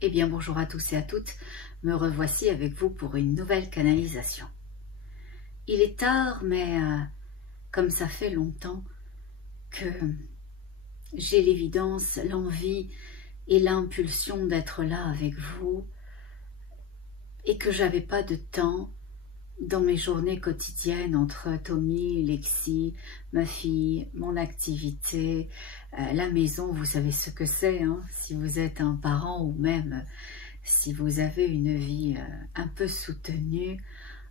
Eh bien bonjour à tous et à toutes, me revoici avec vous pour une nouvelle canalisation. Il est tard, mais comme ça fait longtemps que j'ai l'évidence, l'envie et l'impulsion d'être là avec vous et que j'avais pas de temps dans mes journées quotidiennes entre Tommy, Lexi, ma fille, mon activité, la maison, vous savez ce que c'est, hein, si vous êtes un parent ou même si vous avez une vie un peu soutenue,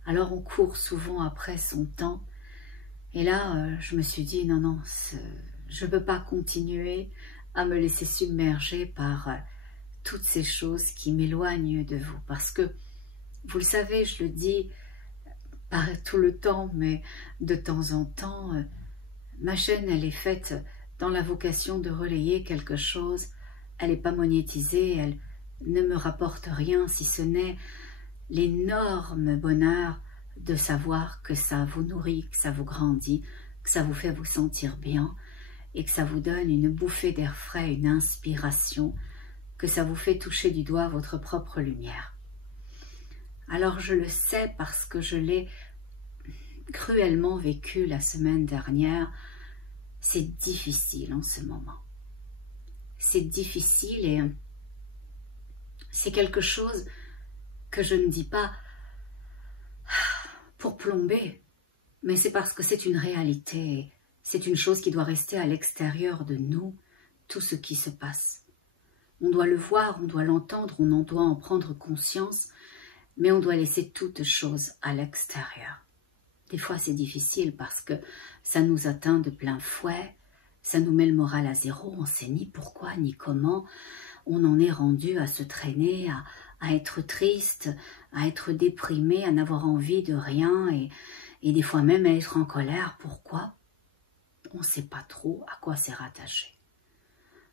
alors on court souvent après son temps. Et là, je me suis dit, non, je ne peux pas continuer à me laisser submerger par toutes ces choses qui m'éloignent de vous. Parce que, vous le savez, je le dis pas tout le temps, mais de temps en temps, ma chaîne, elle est faite dans la vocation de relayer quelque chose. Elle n'est pas monétisée, elle ne me rapporte rien si ce n'est l'énorme bonheur de savoir que ça vous nourrit, que ça vous grandit, que ça vous fait vous sentir bien et que ça vous donne une bouffée d'air frais, une inspiration, que ça vous fait toucher du doigt votre propre lumière. Alors je le sais parce que je l'ai cruellement vécu la semaine dernière. C'est difficile en ce moment. C'est difficile et c'est quelque chose que je ne dis pas pour plomber, mais c'est parce que c'est une réalité, c'est une chose qui doit rester à l'extérieur de nous, tout ce qui se passe. On doit le voir, on doit l'entendre, on en doit en prendre conscience, mais on doit laisser toute chose à l'extérieur. Des fois c'est difficile parce que ça nous atteint de plein fouet, ça nous met le moral à zéro, on ne sait ni pourquoi ni comment, on en est rendu à se traîner, à être triste, à être déprimé, à n'avoir envie de rien et des fois même à être en colère. Pourquoi? On ne sait pas trop à quoi c'est rattaché.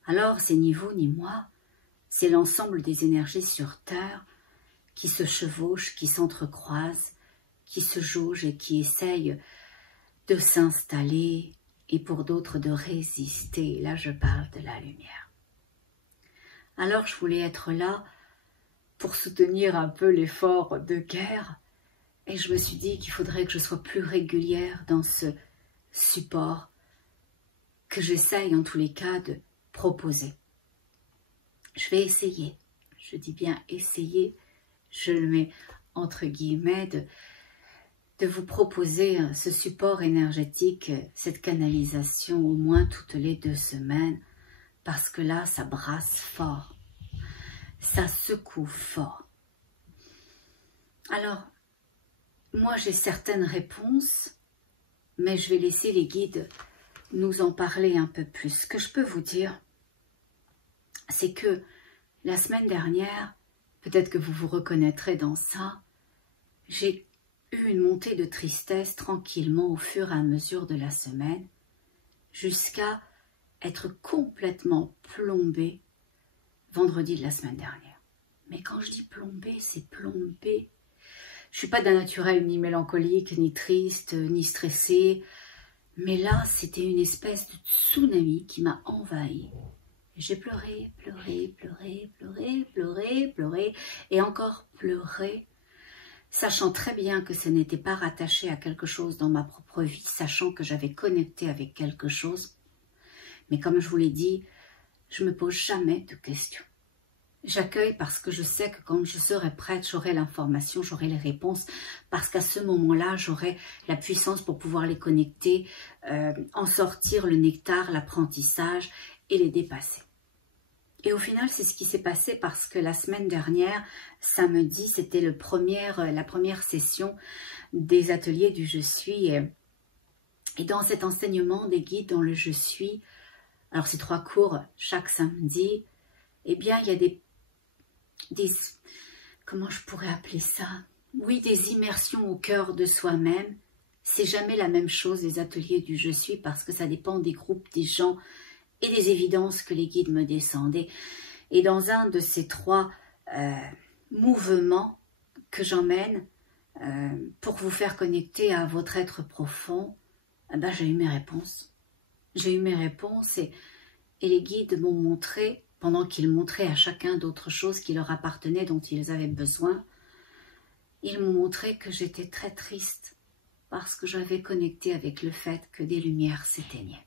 Alors c'est ni vous ni moi, c'est l'ensemble des énergies sur Terre qui se chevauchent, qui s'entrecroisent, qui se jaugent et qui essayent de s'installer et pour d'autres de résister. Là je parle de la lumière. Alors je voulais être là pour soutenir un peu l'effort de guerre et je me suis dit qu'il faudrait que je sois plus régulière dans ce support que j'essaye en tous les cas de proposer. Je vais essayer, je dis bien essayer, je le mets entre guillemets, de vous proposer ce support énergétique, cette canalisation au moins toutes les 2 semaines, parce que là ça brasse fort, ça secoue fort. Alors, moi j'ai certaines réponses, mais je vais laisser les guides nous en parler un peu plus. Ce que je peux vous dire, c'est que la semaine dernière, peut-être que vous vous reconnaîtrez dans ça, j'ai eu une montée de tristesse tranquillement au fur et à mesure de la semaine, jusqu'à être complètement plombée vendredi de la semaine dernière. Mais quand je dis plombée, c'est plombée. Je ne suis pas d'un naturel ni mélancolique, ni triste, ni stressée, mais là, c'était une espèce de tsunami qui m'a envahie. J'ai pleuré, et encore pleuré, sachant très bien que ce n'était pas rattaché à quelque chose dans ma propre vie, sachant que j'avais connecté avec quelque chose. Mais comme je vous l'ai dit, je ne me pose jamais de questions. J'accueille parce que je sais que quand je serai prête, j'aurai l'information, j'aurai les réponses, parce qu'à ce moment-là, j'aurai la puissance pour pouvoir les connecter, en sortir le nectar, l'apprentissage et les dépasser. Et au final, c'est ce qui s'est passé parce que la semaine dernière, samedi, c'était la première session des ateliers du Je suis. Et dans cet enseignement des guides dans le Je suis, alors c'est 3 cours chaque samedi, eh bien il y a des comment je pourrais appeler ça? Oui, des immersions au cœur de soi-même. C'est jamais la même chose les ateliers du Je suis parce que ça dépend des groupes, des gens et des évidences que les guides me descendaient. Et dans un de ces 3 mouvements que j'emmène pour vous faire connecter à votre être profond, j'ai eu mes réponses. J'ai eu mes réponses et les guides m'ont montré pendant qu'ils montraient à chacun d'autres choses qui leur appartenaient, dont ils avaient besoin, ils m'ont montré que j'étais très triste parce que j'avais connecté avec le fait que des lumières s'éteignaient.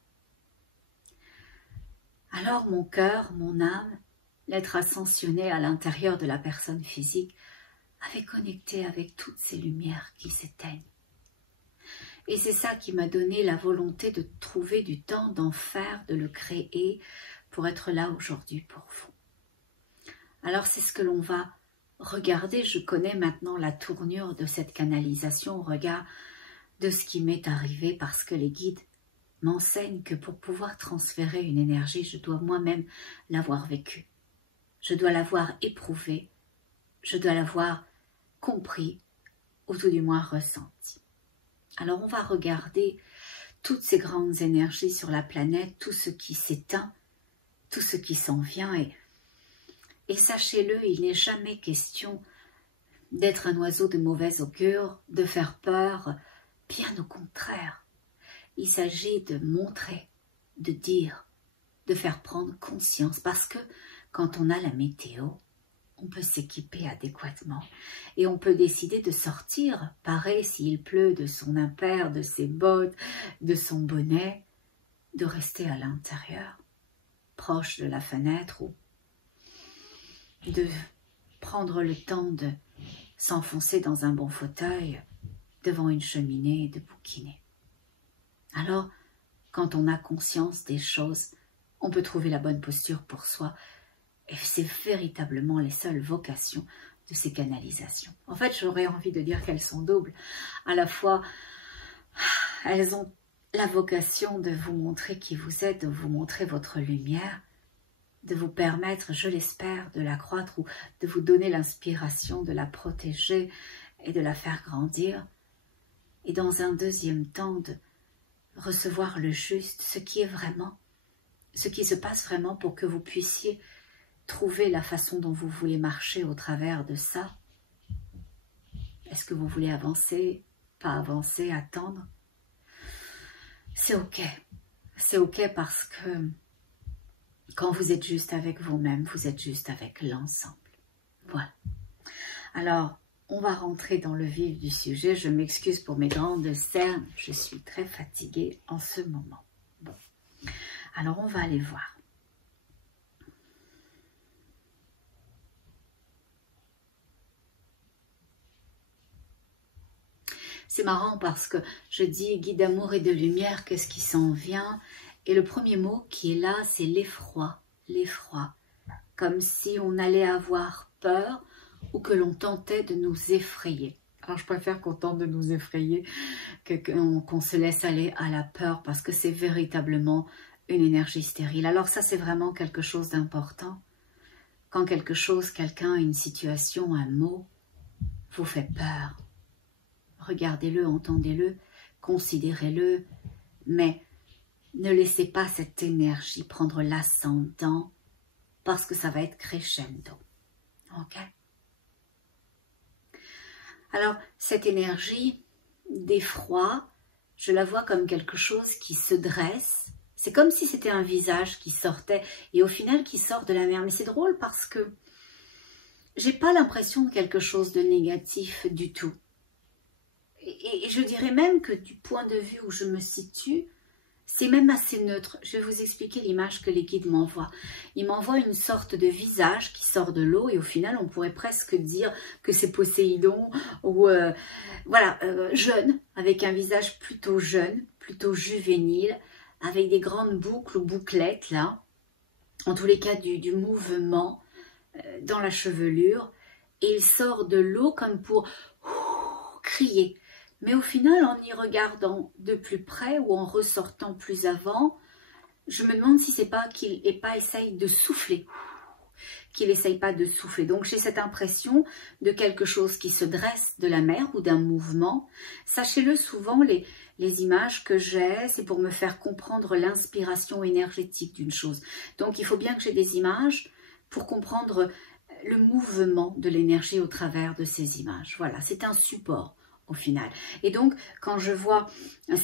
Alors mon cœur, mon âme, l'être ascensionné à l'intérieur de la personne physique, avait connecté avec toutes ces lumières qui s'éteignent. Et c'est ça qui m'a donné la volonté de trouver du temps, d'en faire, de le créer pour être là aujourd'hui pour vous. Alors c'est ce que l'on va regarder. Je connais maintenant la tournure de cette canalisation au regard de ce qui m'est arrivé parce que les guides m'enseignent que pour pouvoir transférer une énergie, je dois moi-même l'avoir vécue. Je dois l'avoir éprouvée, je dois l'avoir compris ou tout du moins ressenti. Alors on va regarder toutes ces grandes énergies sur la planète, tout ce qui s'éteint, tout ce qui s'en vient et sachez-le, il n'est jamais question d'être un oiseau de mauvais augure, de faire peur, bien au contraire. Il s'agit de montrer, de dire, de faire prendre conscience parce que quand on a la météo, on peut s'équiper adéquatement et on peut décider de sortir, pareil s'il pleut, de son impair, de ses bottes, de son bonnet, de rester à l'intérieur, proche de la fenêtre ou de prendre le temps de s'enfoncer dans un bon fauteuil devant une cheminée et de bouquiner. Alors, quand on a conscience des choses, on peut trouver la bonne posture pour soi. Et c'est véritablement les seules vocations de ces canalisations. En fait, j'aurais envie de dire qu'elles sont doubles. À la fois, elles ont la vocation de vous montrer qui vous êtes, de vous montrer votre lumière, de vous permettre, je l'espère, de la croître ou de vous donner l'inspiration de la protéger et de la faire grandir. Et dans un deuxième temps, de recevoir le juste, ce qui est vraiment, ce qui se passe vraiment pour que vous puissiez trouver la façon dont vous voulez marcher au travers de ça. Est-ce que vous voulez avancer, pas avancer, attendre? C'est ok. C'est ok parce que quand vous êtes juste avec vous-même, vous êtes juste avec l'ensemble. Voilà. Alors, on va rentrer dans le vif du sujet. Je m'excuse pour mes grandes cernes. Je suis très fatiguée en ce moment. Bon. Alors, on va aller voir. C'est marrant parce que je dis guide d'amour et de lumière, qu'est-ce qui s'en vient? Et le premier mot qui est là, c'est l'effroi. L'effroi. Comme si on allait avoir peur ou que l'on tentait de nous effrayer. Alors je préfère qu'on tente de nous effrayer qu'on se laisse aller à la peur parce que c'est véritablement une énergie stérile. Alors ça, c'est vraiment quelque chose d'important. Quand quelque chose, quelqu'un, une situation, un mot vous fait peur, regardez-le, entendez-le, considérez-le, mais ne laissez pas cette énergie prendre l'ascendant parce que ça va être crescendo. Ok? Alors, cette énergie d'effroi, je la vois comme quelque chose qui se dresse. C'est comme si c'était un visage qui sortait et au final qui sort de la mer. Mais c'est drôle parce que j'ai pas l'impression de quelque chose de négatif du tout. Et je dirais même que du point de vue où je me situe, c'est même assez neutre. Je vais vous expliquer l'image que les guides m'envoient. Ils m'envoient une sorte de visage qui sort de l'eau et au final, on pourrait presque dire que c'est Poséidon ou jeune, avec un visage plutôt jeune, plutôt juvénile, avec des grandes boucles ou bouclettes là, en tous les cas du mouvement dans la chevelure. Et il sort de l'eau comme pour crier. Mais au final, en y regardant de plus près ou en ressortant plus avant, je me demande si c'est pas qu'il essaye de souffler, qu'il essaye pas de souffler. Donc j'ai cette impression de quelque chose qui se dresse de la mer ou d'un mouvement. Sachez-le, souvent les images que j'ai, c'est pour me faire comprendre l'inspiration énergétique d'une chose. Donc il faut bien que j'ai des images pour comprendre le mouvement de l'énergie au travers de ces images. Voilà, c'est un support au final. Et donc, quand je vois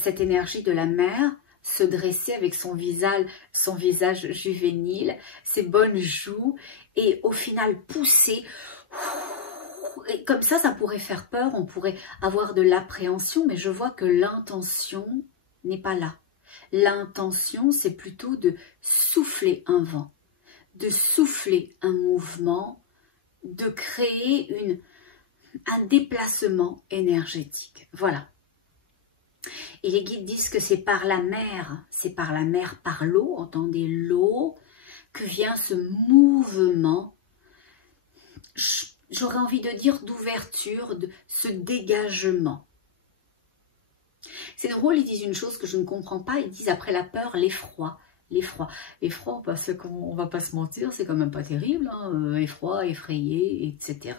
cette énergie de la mer se dresser avec son visage juvénile, ses bonnes joues, et au final pousser. Et comme ça pourrait faire peur, on pourrait avoir de l'appréhension, mais je vois que l'intention n'est pas là. L'intention, c'est plutôt de souffler un vent, de souffler un mouvement, de créer un déplacement énergétique. Voilà. Et les guides disent que c'est par la mer, par l'eau, entendez l'eau, que vient ce mouvement, j'aurais envie de dire d'ouverture, de ce dégagement. C'est drôle, ils disent une chose que je ne comprends pas, ils disent après la peur, l'effroi. L'effroi, parce qu'on va pas se mentir, c'est quand même pas terrible, hein, effroi, effrayé, etc.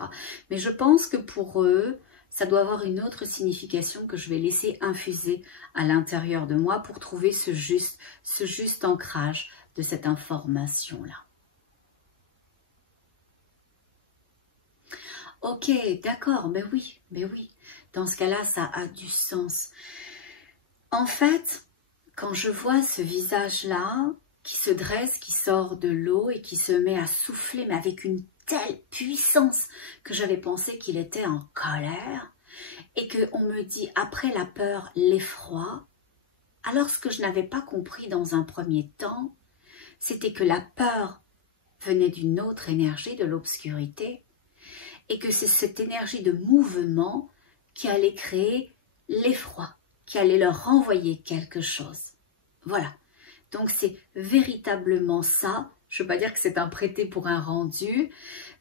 Mais je pense que pour eux, ça doit avoir une autre signification que je vais laisser infuser à l'intérieur de moi pour trouver ce juste ancrage de cette information-là. Ok, d'accord, mais oui. Dans ce cas-là, ça a du sens. En fait, quand je vois ce visage-là qui se dresse, qui sort de l'eau et qui se met à souffler, mais avec une telle puissance que j'avais pensé qu'il était en colère, et qu'on me dit après la peur, l'effroi, alors ce que je n'avais pas compris dans un premier temps, c'était que la peur venait d'une autre énergie, de l'obscurité, et que c'est cette énergie de mouvement qui allait créer l'effroi, qui allait leur renvoyer quelque chose. Voilà. Donc c'est véritablement ça. Je ne veux pas dire que c'est un prêté pour un rendu,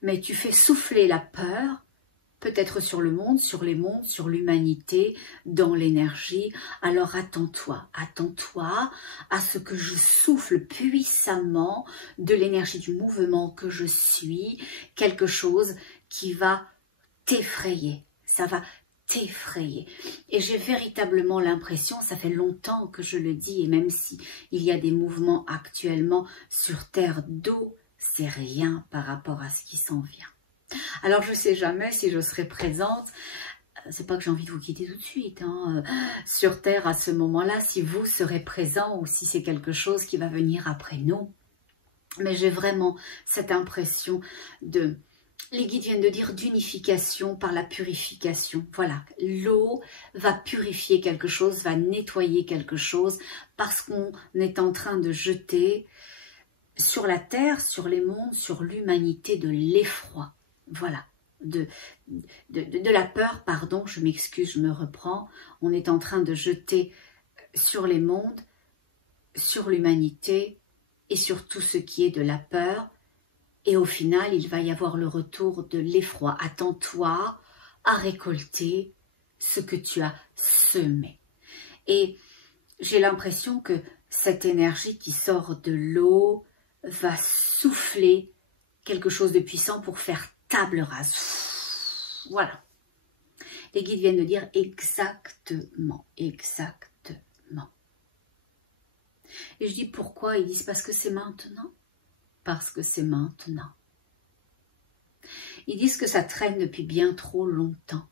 mais tu fais souffler la peur, peut-être sur le monde, sur les mondes, sur l'humanité, dans l'énergie. Alors attends-toi à ce que je souffle puissamment de l'énergie du mouvement que je suis, quelque chose qui va t'effrayer. Ça va t'effrayer. Et j'ai véritablement l'impression, ça fait longtemps que je le dis, et même si il y a des mouvements actuellement sur terre d'eau, c'est rien par rapport à ce qui s'en vient. Alors je ne sais jamais si je serai présente, c'est pas que j'ai envie de vous quitter tout de suite, hein, sur terre à ce moment-là, si vous serez présent ou si c'est quelque chose qui va venir après nous. Mais j'ai vraiment cette impression de... Les guides viennent de dire d'unification par la purification. Voilà, l'eau va purifier quelque chose, va nettoyer quelque chose parce qu'on est en train de jeter sur la terre, sur les mondes, sur l'humanité de l'effroi. Voilà, de la peur, pardon, je m'excuse, je me reprends. On est en train de jeter sur les mondes, sur l'humanité et sur tout ce qui est de la peur. Et au final, il va y avoir le retour de l'effroi. Attends-toi à récolter ce que tu as semé. Et j'ai l'impression que cette énergie qui sort de l'eau va souffler quelque chose de puissant pour faire table rase. Voilà. Les guides viennent de dire exactement. Et je dis pourquoi? Ils disent parce que c'est maintenant. Parce que c'est maintenant. Ils disent que ça traîne depuis bien trop longtemps.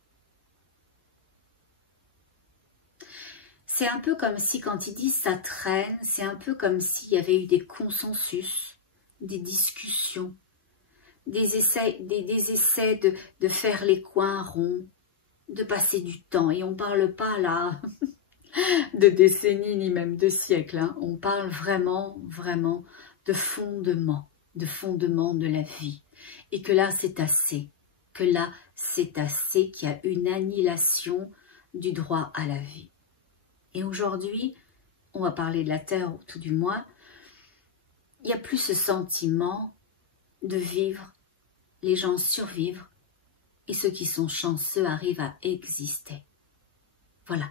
C'est un peu comme si, quand ils disent ça traîne, c'est un peu comme s'il y avait eu des consensus, des discussions, des essais de faire les coins ronds, de passer du temps. Et on ne parle pas là de décennies ni même de siècles. Hein. On parle vraiment de fondement de la vie. Et que là, c'est assez. Qu'il y a une annihilation du droit à la vie. Et aujourd'hui, on va parler de la terre, ou tout du moins, il n'y a plus ce sentiment de vivre. Les gens survivent et ceux qui sont chanceux arrivent à exister. Voilà.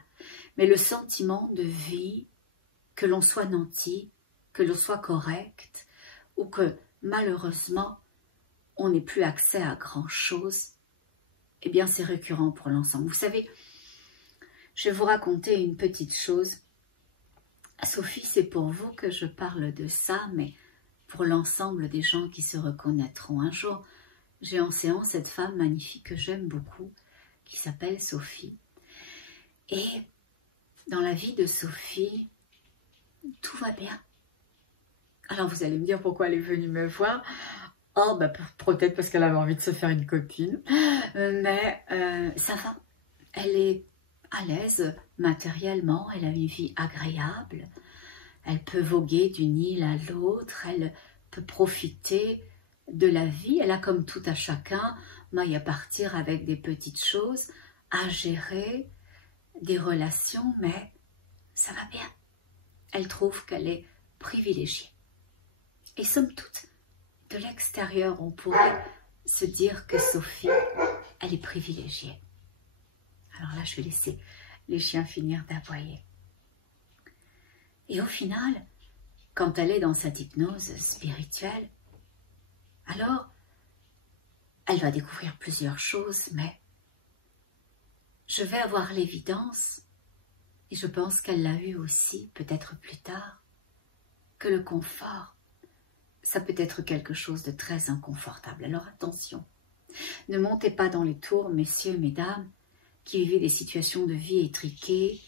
Mais le sentiment de vie, que l'on soit nanti, que l'on soit correct, ou que malheureusement, on n'ait plus accès à grand-chose, eh bien c'est récurrent pour l'ensemble. Vous savez, je vais vous raconter une petite chose. Sophie, c'est pour vous que je parle de ça, mais pour l'ensemble des gens qui se reconnaîtront. Un jour, j'ai en séance cette femme magnifique que j'aime beaucoup, qui s'appelle Sophie. Et dans la vie de Sophie, tout va bien. Alors vous allez me dire pourquoi elle est venue me voir. Oh, bah peut-être parce qu'elle avait envie de se faire une copine. Mais ça va. Elle est à l'aise matériellement, elle a une vie agréable. Elle peut voguer d'une île à l'autre, elle peut profiter de la vie. Elle a comme tout à chacun, maille à partir avec des petites choses, à gérer des relations, mais ça va bien. Elle trouve qu'elle est privilégiée. Et somme toute, de l'extérieur, on pourrait se dire que Sophie, elle est privilégiée. Alors là, je vais laisser les chiens finir d'aboyer. Et au final, quand elle est dans cette hypnose spirituelle, alors, elle va découvrir plusieurs choses, mais je vais avoir l'évidence, et je pense qu'elle l'a eu aussi, peut-être plus tard, que le confort, ça peut être quelque chose de très inconfortable. Alors attention, ne montez pas dans les tours, messieurs, mesdames, qui vivaient des situations de vie étriquées,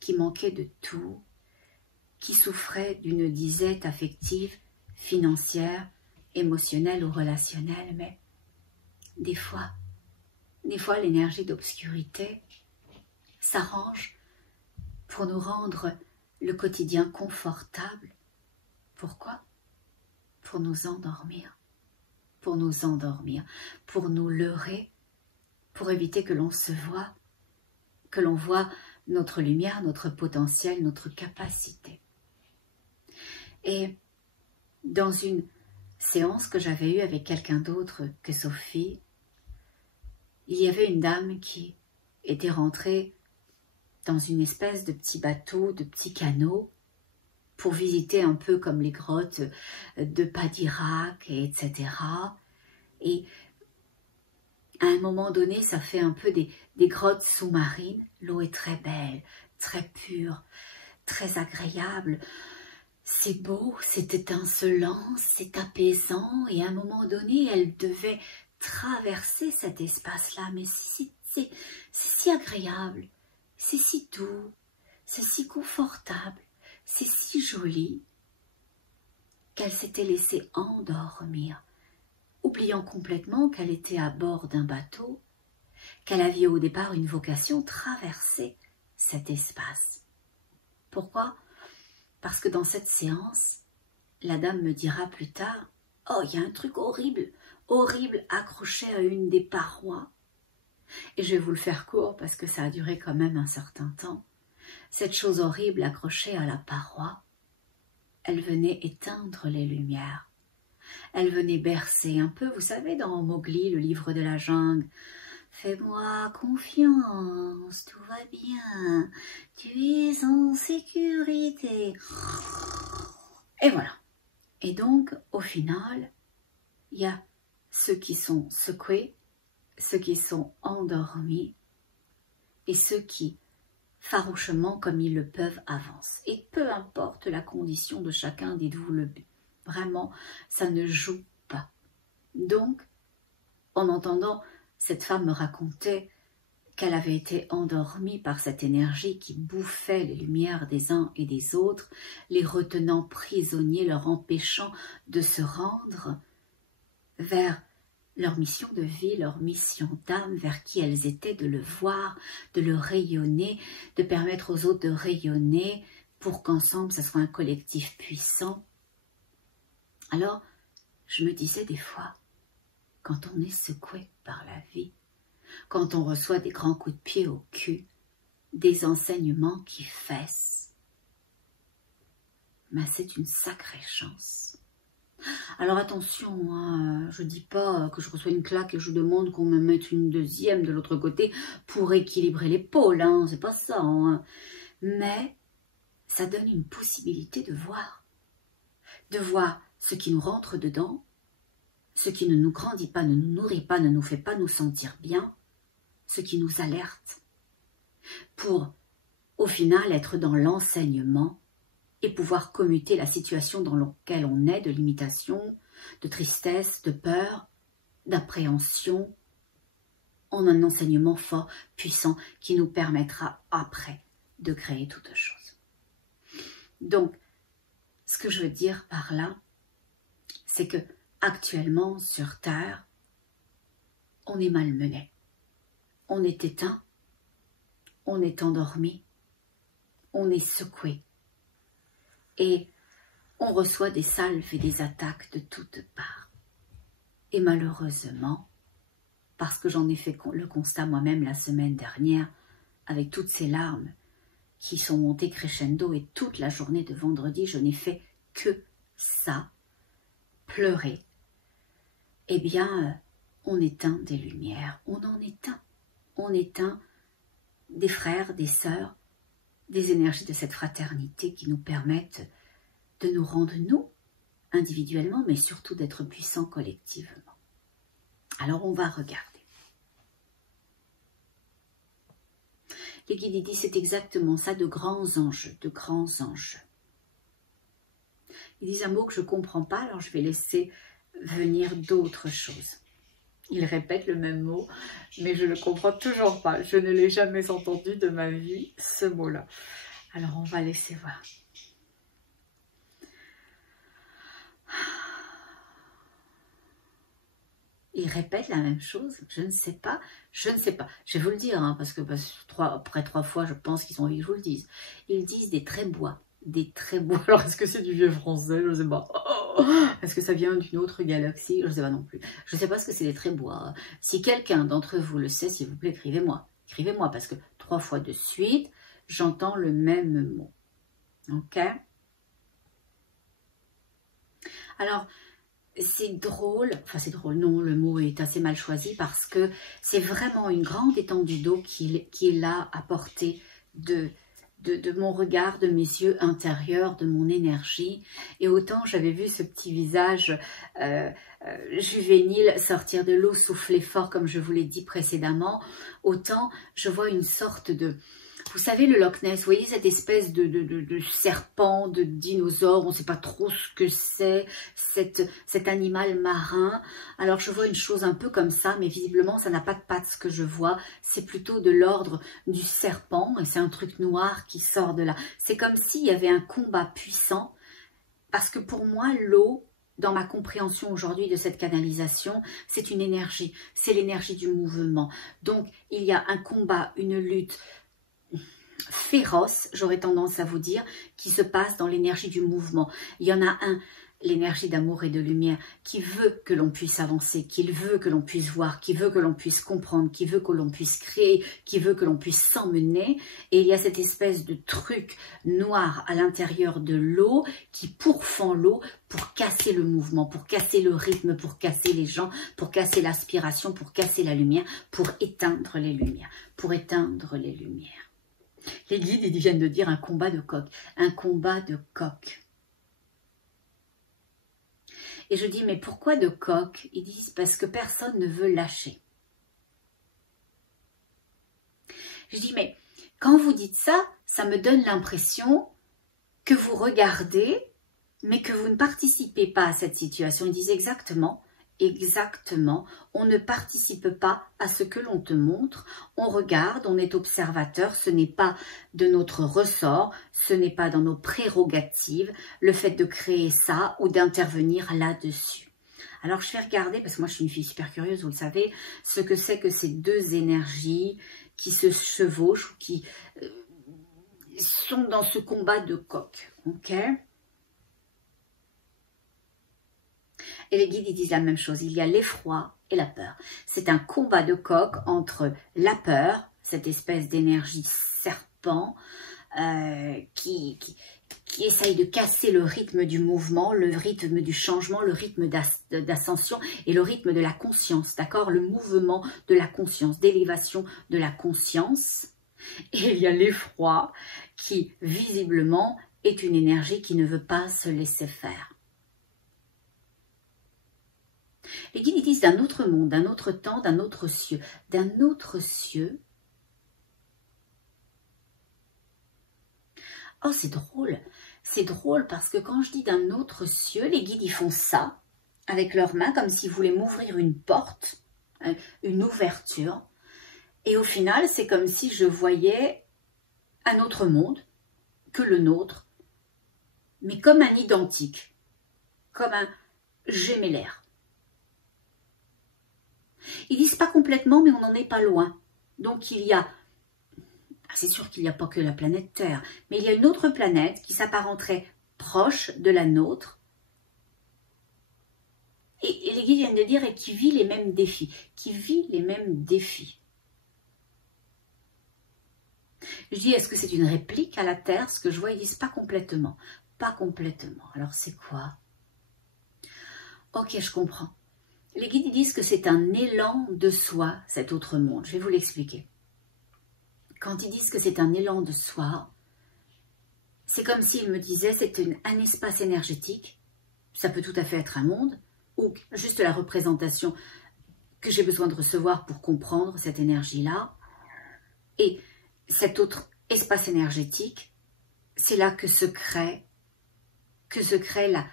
qui manquaient de tout, qui souffraient d'une disette affective, financière, émotionnelle ou relationnelle, mais des fois l'énergie d'obscurité s'arrange pour nous rendre le quotidien confortable. Pourquoi? Pour nous endormir, pour nous leurrer, pour éviter que l'on se voie, que l'on voit notre lumière, notre potentiel, notre capacité. Et dans une séance que j'avais eue avec quelqu'un d'autre que Sophie, il y avait une dame qui était rentrée dans une espèce de petit bateau, de petit canot, pour visiter un peu comme les grottes de Padirac, etc. Et à un moment donné, ça fait un peu des grottes sous-marines. L'eau est très belle, très pure, très agréable. C'est beau, c'est étincelant, c'est apaisant. Et à un moment donné, elle devait traverser cet espace-là. Mais c'est si agréable, c'est si doux, c'est si confortable, c'est si joli qu'elle s'était laissée endormir, oubliant complètement qu'elle était à bord d'un bateau, qu'elle avait au départ une vocation, traverser cet espace. Pourquoi? Parce que dans cette séance, la dame me dira plus tard, « Oh, il y a un truc horrible, horrible accroché à une des parois. » Et je vais vous le faire court parce que ça a duré quand même un certain temps. Cette chose horrible accrochée à la paroi, elle venait éteindre les lumières. Elle venait bercer un peu, vous savez, dans Mowgli, le livre de la jungle. « Fais-moi confiance, tout va bien, tu es en sécurité. » Et voilà. Et donc, au final, il y a ceux qui sont secoués, ceux qui sont endormis et ceux qui, farouchement comme ils le peuvent, avancent. Et peu importe la condition de chacun, dites-vous le but. Vraiment, ça ne joue pas. Donc, en entendant cette femme me raconter qu'elle avait été endormie par cette énergie qui bouffait les lumières des uns et des autres, les retenant prisonniers, leur empêchant de se rendre vers leur mission de vie, leur mission d'âme, vers qui elles étaient, de le voir, de le rayonner, de permettre aux autres de rayonner pour qu'ensemble, ça soit un collectif puissant. Alors, je me disais des fois, quand on est secoué par la vie, quand on reçoit des grands coups de pied au cul, des enseignements qui fessent, mais c'est une sacrée chance. Alors attention, hein, je ne dis pas que je reçois une claque et je demande qu'on me mette une deuxième de l'autre côté pour équilibrer les pôles, hein, c'est pas ça. Hein. Mais ça donne une possibilité de voir ce qui nous rentre dedans, ce qui ne nous grandit pas, ne nous nourrit pas, ne nous fait pas nous sentir bien, ce qui nous alerte, pour au final être dans l'enseignement et pouvoir commuter la situation dans laquelle on est, de limitation, de tristesse, de peur, d'appréhension, en un enseignement fort, puissant, qui nous permettra après de créer toute chose. Donc, Ce que je veux dire par là, c'est que actuellement sur Terre, on est malmené, on est éteint, on est endormi, on est secoué et on reçoit des salves et des attaques de toutes parts. Et malheureusement, parce que j'en ai fait le constat moi-même la semaine dernière, avec toutes ces larmes qui sont montées crescendo et toute la journée de vendredi, je n'ai fait que ça, pleurer. Eh bien, on éteint des lumières, on en éteint. On éteint des frères, des sœurs, des énergies de cette fraternité qui nous permettent de nous rendre, nous, individuellement, mais surtout d'être puissants collectivement. Alors, on va regarder. Les guides disent c'est exactement ça, de grands enjeux, de grands enjeux. Ils disent un mot que je ne comprends pas, alors je vais laisser venir d'autres choses. Ils répètent le même mot, mais je ne le comprends toujours pas. Je ne l'ai jamais entendu de ma vie, ce mot-là. Alors on va laisser voir. Ils répètent la même chose, je ne sais pas, je ne sais pas. Je vais vous le dire, hein, parce que après 3 fois, je pense qu'ils ont envie que je vous le dise. Ils disent des trébois, des trébois. Alors, est-ce que c'est du vieux français? Je ne sais pas. Est-ce que ça vient d'une autre galaxie? Je ne sais pas non plus. Je ne sais pas ce que c'est des trébois. Si quelqu'un d'entre vous le sait, s'il vous plaît, écrivez-moi. Écrivez-moi, parce que 3 fois de suite, j'entends le même mot. Ok? Alors, c'est drôle, enfin c'est drôle, non, le mot est assez mal choisi parce que c'est vraiment une grande étendue d'eau qui est là à portée de mon regard, de mes yeux intérieurs, de mon énergie. Et autant j'avais vu ce petit visage juvénile sortir de l'eau, souffler fort comme je vous l'ai dit précédemment, autant je vois une sorte de... Vous savez le Loch Ness, vous voyez cette espèce de serpent, de dinosaure, on ne sait pas trop ce que c'est, cet animal marin. Alors je vois une chose un peu comme ça, mais visiblement ça n'a pas de pattes ce que je vois, c'est plutôt de l'ordre du serpent, et c'est un truc noir qui sort de là. C'est comme s'il y avait un combat puissant, parce que pour moi l'eau, dans ma compréhension aujourd'hui de cette canalisation, c'est une énergie, c'est l'énergie du mouvement. Donc il y a un combat, une lutte, féroce, j'aurais tendance à vous dire, qui se passe dans l'énergie du mouvement. Il y en a un, l'énergie d'amour et de lumière, qui veut que l'on puisse avancer, qui veut que l'on puisse voir, qui veut que l'on puisse comprendre, qui veut que l'on puisse créer, qui veut que l'on puisse s'emmener. Et il y a cette espèce de truc noir à l'intérieur de l'eau qui pourfend l'eau pour casser le mouvement, pour casser le rythme, pour casser les gens, pour casser l'aspiration, pour casser la lumière, pour éteindre les lumières, pour éteindre les lumières. Les guides, ils viennent de dire un combat de coq. Un combat de coq. Et je dis, mais pourquoi de coq? Ils disent, parce que personne ne veut lâcher. Je dis, mais quand vous dites ça, ça me donne l'impression que vous regardez, mais que vous ne participez pas à cette situation. Ils disent exactement, on ne participe pas à ce que l'on te montre, on regarde, on est observateur, ce n'est pas de notre ressort, ce n'est pas dans nos prérogatives, le fait de créer ça ou d'intervenir là-dessus. Alors je vais regarder, parce que moi je suis une fille super curieuse, vous le savez, ce que c'est que ces deux énergies qui se chevauchent, ou qui sont dans ce combat de coq, ok ? Et les guides, ils disent la même chose. Il y a l'effroi et la peur. C'est un combat de coq entre la peur, cette espèce d'énergie serpent qui essaye de casser le rythme du mouvement, le rythme du changement, le rythme d'ascension et le rythme de la conscience, d'accord? Le mouvement de la conscience, d'élévation de la conscience. Et il y a l'effroi qui, visiblement, est une énergie qui ne veut pas se laisser faire. Les guides disent d'un autre monde, d'un autre temps, d'un autre cieux. D'un autre cieux. Oh, c'est drôle. C'est drôle parce que quand je dis d'un autre cieux, les guides ils font ça avec leurs mains comme s'ils voulaient m'ouvrir une porte, une ouverture. Et au final, c'est comme si je voyais un autre monde que le nôtre. mais comme un identique, comme un gémellaire. Ils disent pas complètement, mais on n'en est pas loin. Donc il y a, c'est sûr qu'il n'y a pas que la planète Terre, mais il y a une autre planète qui s'apparenterait proche de la nôtre, et les guides viennent de dire, et qui vit les mêmes défis, Je dis, est-ce que c'est une réplique à la Terre? Ce que je vois, ils disent pas complètement. Pas complètement. Alors c'est quoi? Ok, je comprends. Les guides ils disent que c'est un élan de soi, cet autre monde. Je vais vous l'expliquer. Quand ils disent que c'est un élan de soi, c'est comme s'ils me disaient c'est un espace énergétique. Ça peut tout à fait être un monde, ou juste la représentation que j'ai besoin de recevoir pour comprendre cette énergie-là. Et cet autre espace énergétique, c'est là que se crée la...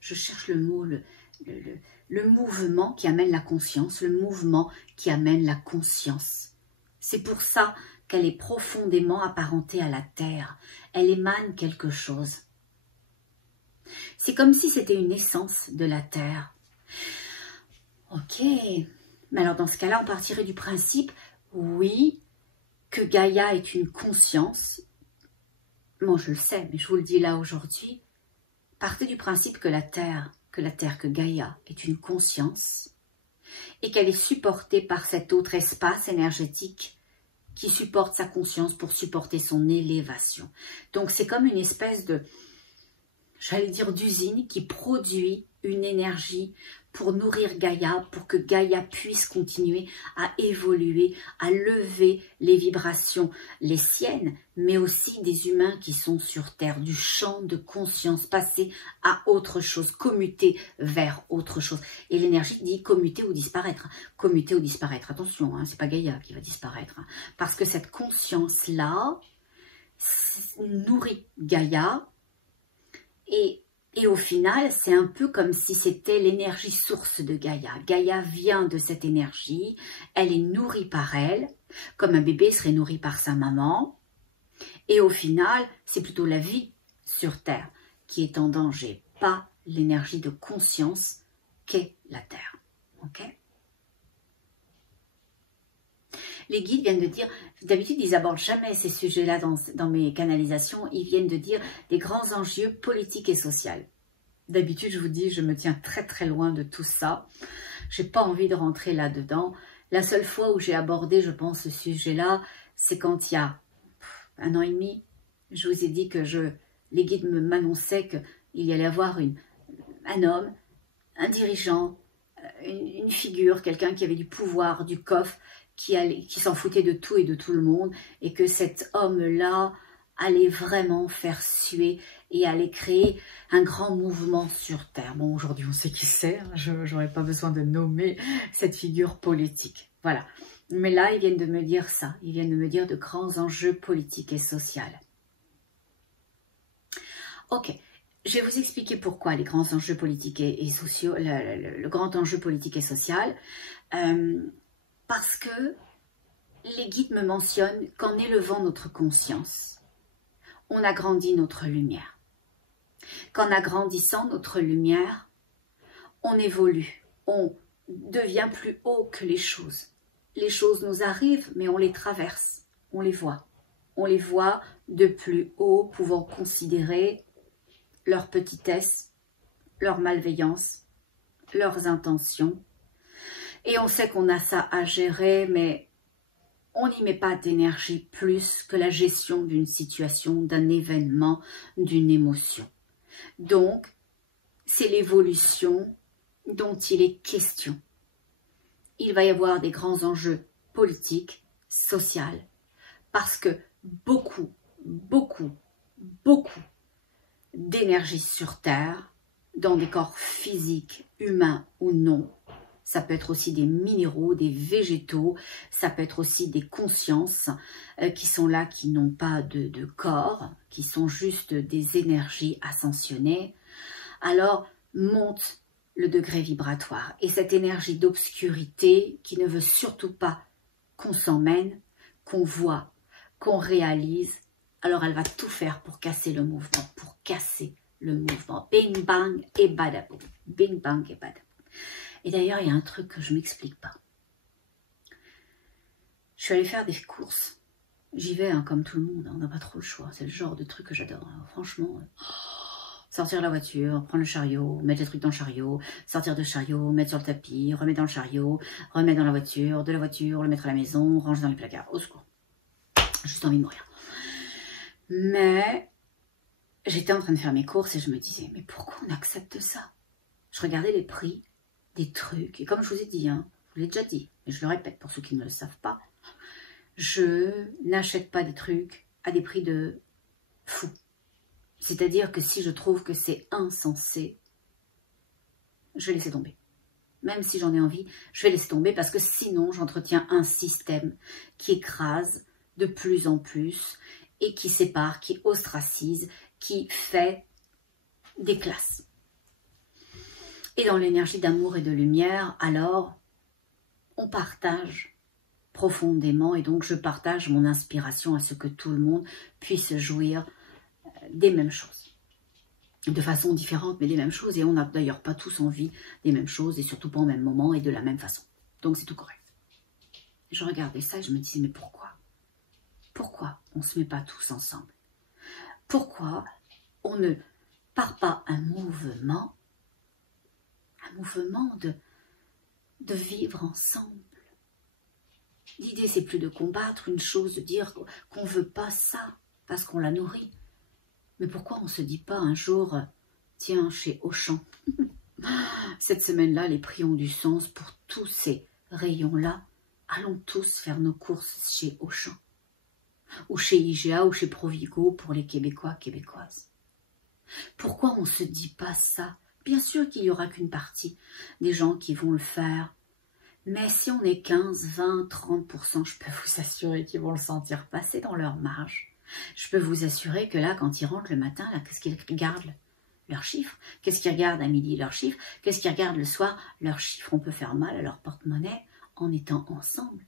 Je cherche le mot, le mouvement qui amène la conscience, le mouvement qui amène la conscience. C'est pour ça qu'elle est profondément apparentée à la Terre. Elle émane quelque chose. C'est comme si c'était une essence de la Terre. Ok, mais alors dans ce cas-là, on partirait du principe, oui, que Gaïa est une conscience. Moi, je le sais, mais je vous le dis là aujourd'hui. Partez du principe que que Gaïa est une conscience et qu'elle est supportée par cet autre espace énergétique qui supporte sa conscience pour supporter son élévation. Donc c'est comme une espèce de, j'allais dire d'usine qui produit une énergie pour nourrir Gaïa, pour que Gaïa puisse continuer à évoluer, à lever les vibrations, les siennes, mais aussi des humains qui sont sur Terre, du champ de conscience, passer à autre chose, commuter vers autre chose. Et l'énergie dit commuter ou disparaître. Commuter ou disparaître, attention, hein, c'est pas Gaïa qui va disparaître. Hein, parce que cette conscience-là nourrit Gaïa et au final, c'est un peu comme si c'était l'énergie source de Gaïa. Gaïa vient de cette énergie, elle est nourrie par elle, comme un bébé serait nourri par sa maman. Et au final, c'est plutôt la vie sur Terre qui est en danger, pas l'énergie de conscience qu'est la Terre. Ok ? Les guides viennent de dire, d'habitude ils n'abordent jamais ces sujets-là dans mes canalisations, ils viennent de dire des grands enjeux politiques et sociaux. D'habitude, je vous dis, je me tiens très très loin de tout ça. Je n'ai pas envie de rentrer là-dedans. La seule fois où j'ai abordé, je pense, ce sujet-là, c'est quand il y a 1 an et demi, je vous ai dit que les guides m'annonçaient qu'il y allait avoir un homme, un dirigeant, une figure, quelqu'un qui avait du pouvoir, du coffre, qui s'en foutait de tout et de tout le monde, et que cet homme-là allait vraiment faire suer et allait créer un grand mouvement sur Terre. Bon, aujourd'hui, on sait qui c'est, hein, je n'aurais pas besoin de nommer cette figure politique. Voilà. Mais là, ils viennent de me dire ça. Ils viennent de me dire de grands enjeux politiques et sociaux. Ok. Je vais vous expliquer pourquoi les grands enjeux politiques et sociaux, le grand enjeu politique et social. Parce que les guides me mentionnent qu'en élevant notre conscience, on agrandit notre lumière. Qu'en agrandissant notre lumière, on évolue, on devient plus haut que les choses. Les choses nous arrivent, mais on les traverse, on les voit. On les voit de plus haut, pouvant considérer leur petitesse, leur malveillance, leurs intentions. Et on sait qu'on a ça à gérer, mais on n'y met pas d'énergie plus que la gestion d'une situation, d'un événement, d'une émotion. Donc, c'est l'évolution dont il est question. Il va y avoir des grands enjeux politiques, sociaux, parce que beaucoup d'énergie sur Terre, dans des corps physiques, humains ou non. Ça peut être aussi des minéraux, des végétaux, ça peut être aussi des consciences qui sont là, qui n'ont pas de corps, qui sont juste des énergies ascensionnées. Alors, monte le degré vibratoire. Et cette énergie d'obscurité qui ne veut surtout pas qu'on s'emmène, qu'on voit, qu'on réalise, alors elle va tout faire pour casser le mouvement, pour casser le mouvement. Bing bang et badaboum. Bing bang et badaboum. Et d'ailleurs, il y a un truc que je ne m'explique pas. Je suis allée faire des courses. J'y vais comme tout le monde, on n'a pas trop le choix. C'est le genre de truc que j'adore. Franchement, sortir de la voiture, prendre le chariot, mettre les trucs dans le chariot, sortir de chariot, mettre sur le tapis, remettre dans le chariot, remettre dans la voiture, de la voiture, le mettre à la maison, ranger dans les placards. Au secours. Juste envie de mourir. Mais j'étais en train de faire mes courses et je me disais, mais pourquoi on accepte ça? Je regardais les prix des trucs. Et comme je vous ai dit, je vous l'ai déjà dit, mais je le répète pour ceux qui ne le savent pas, je n'achète pas des trucs à des prix de fou. C'est-à-dire que si je trouve que c'est insensé, je vais laisser tomber. Même si j'en ai envie, je vais laisser tomber parce que sinon j'entretiens un système qui écrase de plus en plus et qui sépare, qui ostracise, qui fait des classes. Et dans l'énergie d'amour et de lumière, alors on partage profondément et donc je partage mon inspiration à ce que tout le monde puisse jouir des mêmes choses. De façon différente, mais les mêmes choses. Et on n'a d'ailleurs pas tous envie des mêmes choses et surtout pas au même moment et de la même façon. Donc c'est tout correct. Je regardais ça et je me disais, mais pourquoi? Pourquoi on ne se met pas tous ensemble? Pourquoi on ne part pas un mouvement de vivre ensemble? L'idée, c'est plus de combattre une chose, de dire qu'on ne veut pas ça, parce qu'on la nourrit. Mais pourquoi on ne se dit pas un jour, tiens, chez Auchan, cette semaine-là, les prix ont du sens pour tous ces rayons-là. Allons tous faire nos courses chez Auchan, ou chez IGA, ou chez Provigo, pour les Québécois, Québécoises. Pourquoi on ne se dit pas ça? Bien sûr qu'il n'y aura qu'une partie des gens qui vont le faire. Mais si on est 15, 20, 30%, je peux vous assurer qu'ils vont le sentir passer dans leur marge. Je peux vous assurer que là, quand ils rentrent le matin, là, qu'est-ce qu'ils regardent? Leurs chiffres. Qu'est-ce qu'ils regardent à midi? Leurs chiffres. Qu'est-ce qu'ils regardent le soir? Leurs chiffres. On peut faire mal à leur porte-monnaie en étant ensemble.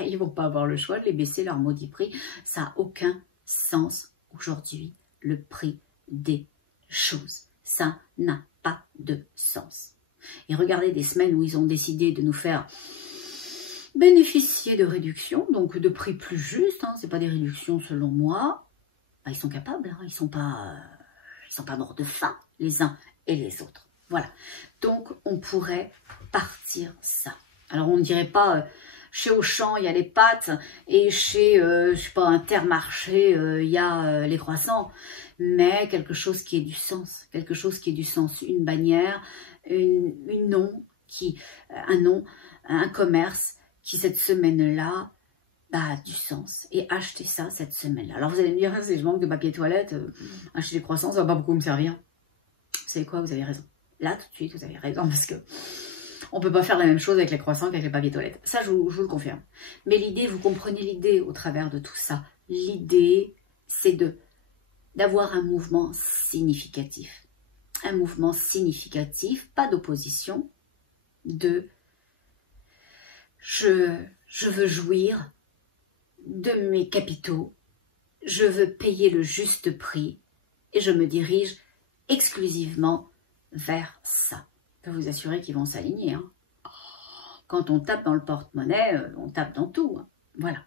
Ils ne vont pas avoir le choix de les baisser leur maudit prix. Ça n'a aucun sens aujourd'hui, le prix des choses. Ça n'a pas de sens. Et regardez des semaines où ils ont décidé de nous faire bénéficier de réductions, donc de prix plus justes, ce n'est pas des réductions selon moi, ils sont capables, ils sont pas morts de faim les uns et les autres. Voilà, donc on pourrait partir ça. Alors on ne dirait pas, chez Auchan il y a les pâtes et chez, je sais pas, Intermarché il y a les croissants, mais quelque chose qui ait du sens, une bannière, un nom, un commerce qui cette semaine-là a du sens et acheter ça cette semaine-là. Alors vous allez me dire, si je manque de papier toilette, acheter des croissants, ça va pas beaucoup me servir. Vous savez quoi, vous avez raison. Là, tout de suite, vous avez raison parce que on peut pas faire la même chose avec les croissants qu'avec les papiers toilettes. Ça, je vous le confirme. Mais l'idée, vous comprenez l'idée au travers de tout ça. L'idée, c'est d'avoir un mouvement significatif. Un mouvement significatif, pas d'opposition, je veux jouir de mes capitaux, je veux payer le juste prix et je me dirige exclusivement vers ça. Je peux vous assurer qu'ils vont s'aligner. Quand on tape dans le porte-monnaie, on tape dans tout. Voilà.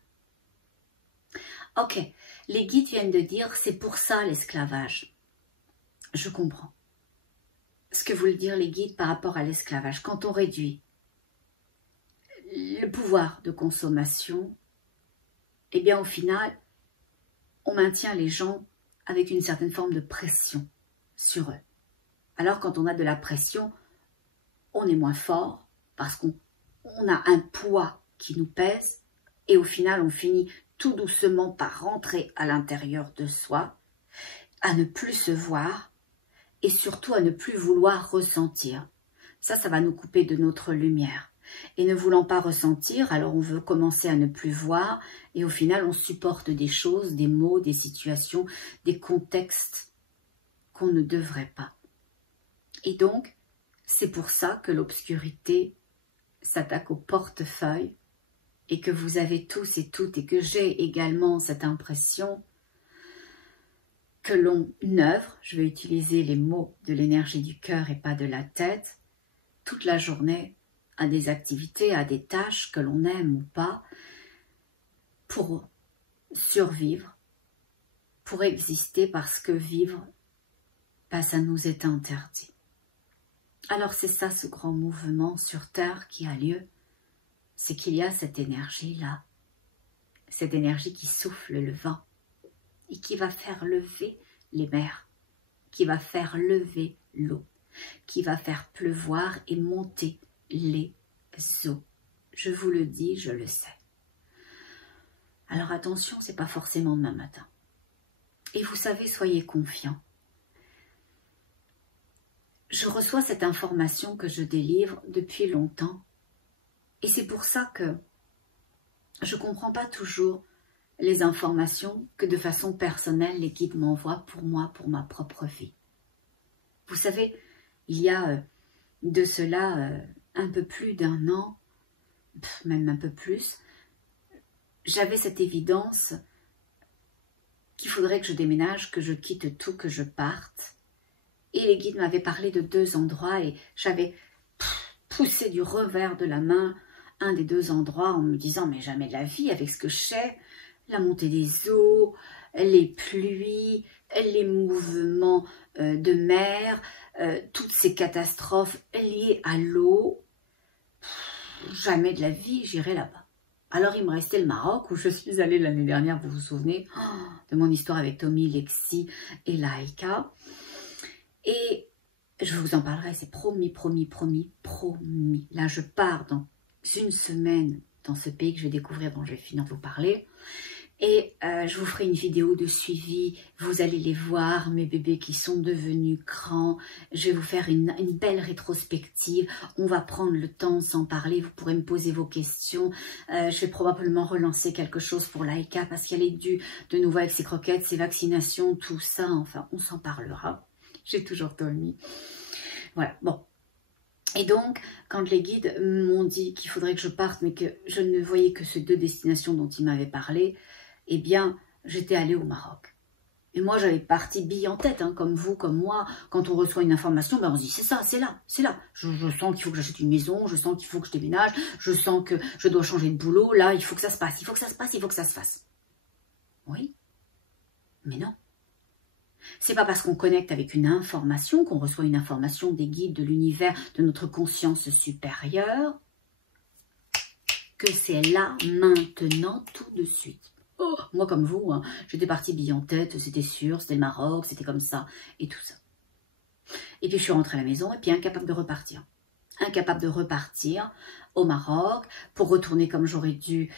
Ok, les guides viennent de dire c'est pour ça l'esclavage. Je comprends ce que veulent dire les guides par rapport à l'esclavage. Quand on réduit le pouvoir de consommation, eh bien au final, on maintient les gens avec une certaine forme de pression sur eux. Alors quand on a de la pression, on est moins fort parce qu'on a un poids qui nous pèse et au final on finit tout doucement par rentrer à l'intérieur de soi, à ne plus se voir et surtout à ne plus vouloir ressentir. Ça va nous couper de notre lumière. Et ne voulant pas ressentir, alors on veut commencer à ne plus voir et au final on supporte des choses, des mots, des situations, des contextes qu'on ne devrait pas. Et donc, c'est pour ça que l'obscurité s'attaque au portefeuille et que vous avez tous et toutes et que j'ai également cette impression que l'on œuvre, je vais utiliser les mots de l'énergie du cœur et pas de la tête, toute la journée à des activités, à des tâches que l'on aime ou pas, pour survivre, pour exister, parce que vivre, ça nous est interdit. Alors c'est ça ce grand mouvement sur Terre qui a lieu, c'est qu'il y a cette énergie-là, cette énergie qui souffle le vent et qui va faire lever les mers, qui va faire lever l'eau, qui va faire pleuvoir et monter les eaux. Je vous le dis, je le sais. Alors attention, c'est pas forcément demain matin. Et vous savez, soyez confiants. Je reçois cette information que je délivre depuis longtemps. Et c'est pour ça que je ne comprends pas toujours les informations que de façon personnelle les guides m'envoient pour moi, pour ma propre vie. Vous savez, il y a de cela un peu plus d'un an, même un peu plus, j'avais cette évidence qu'il faudrait que je déménage, que je quitte tout, que je parte. Et les guides m'avaient parlé de 2 endroits et j'avais poussé du revers de la main un des 2 endroits en me disant mais jamais de la vie avec ce que je sais, la montée des eaux, les pluies, les mouvements de mer, toutes ces catastrophes liées à l'eau, jamais de la vie j'irai là-bas. Alors il me restait le Maroc où je suis allée l'année dernière, vous vous souvenez de mon histoire avec Tommy, Lexi et Laïka. Et je vous en parlerai, c'est promis, promis, promis, promis. Là je pars dans une semaine dans ce pays que je vais découvrir, dont je vais finir de vous parler. Et je vous ferai une vidéo de suivi, vous allez les voir, mes bébés qui sont devenus grands. Je vais vous faire une belle rétrospective, on va prendre le temps de s'en parler, vous pourrez me poser vos questions. Je vais probablement relancer quelque chose pour Laïka parce qu'elle est due de nouveau avec ses croquettes, ses vaccinations, tout ça, enfin on s'en parlera. J'ai toujours Tommy. Voilà, bon. Et donc, quand les guides m'ont dit qu'il faudrait que je parte, mais que je ne voyais que ces 2 destinations dont ils m'avaient parlé, eh bien, j'étais allée au Maroc. Et moi, j'avais parti bille en tête, hein, comme vous, comme moi. Quand on reçoit une information, ben on se dit, c'est ça, c'est là, c'est là. Je sens qu'il faut que j'achète une maison, je sens qu'il faut que je déménage, je sens que je dois changer de boulot. Là, il faut que ça se passe, il faut que ça se passe, il faut que ça se fasse. Oui, mais non. C'est pas parce qu'on connecte avec une information, qu'on reçoit une information des guides de l'univers, de notre conscience supérieure, que c'est là, maintenant, tout de suite. Oh, moi comme vous, hein, j'étais partie bille en tête, c'était sûr, c'était le Maroc, c'était comme ça, et tout ça. Et puis je suis rentrée à la maison, et puis incapable de repartir. Incapable de repartir au Maroc pour retourner comme j'aurais dû,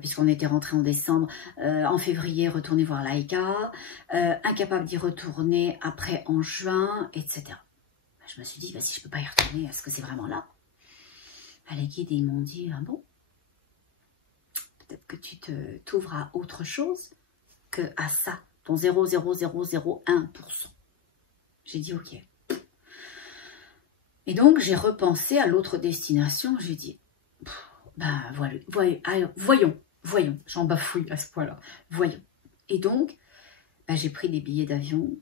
puisqu'on était rentré en décembre, en février, retourner voir Laïka, incapable d'y retourner après en juin, etc. Je me suis dit, bah, si je ne peux pas y retourner, est-ce que c'est vraiment là? Les guides, ils m'ont dit, ah bon, peut-être que tu t'ouvres à autre chose que à ça, ton 0,0001%. J'ai dit, ok. Et donc, j'ai repensé à l'autre destination. J'ai dit, ben voyons, j'en bafouille à ce point-là, voyons. Et donc, ben, j'ai pris des billets d'avion,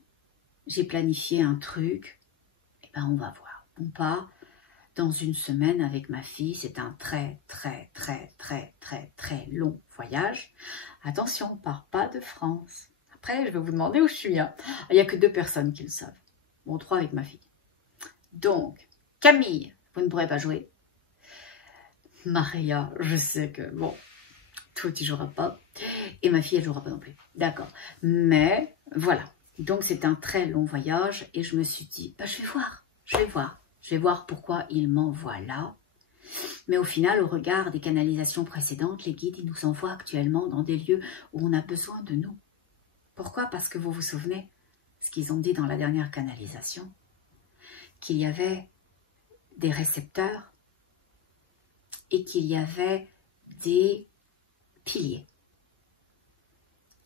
j'ai planifié un truc, et ben on va voir. On part dans une semaine avec ma fille, c'est un très long voyage. Attention, on ne part pas de France. Après, je vais vous demander où je suis. Hein. Il n'y a que 2 personnes qui le savent. Bon, 3 avec ma fille. Donc, Camille, vous ne pourrez pas jouer. Maria, je sais que, bon, toi tu ne joueras pas. Et ma fille, elle ne jouera pas non plus. D'accord. Mais, voilà. Donc, c'est un très long voyage. Et je me suis dit, bah, je vais voir pourquoi il m'envoie là. Mais au final, au regard des canalisations précédentes, les guides, ils nous envoient actuellement dans des lieux où on a besoin de nous. Pourquoi? Parce que vous vous souvenez ce qu'ils ont dit dans la dernière canalisation, qu'il y avait des récepteurs et qu'il y avait des piliers.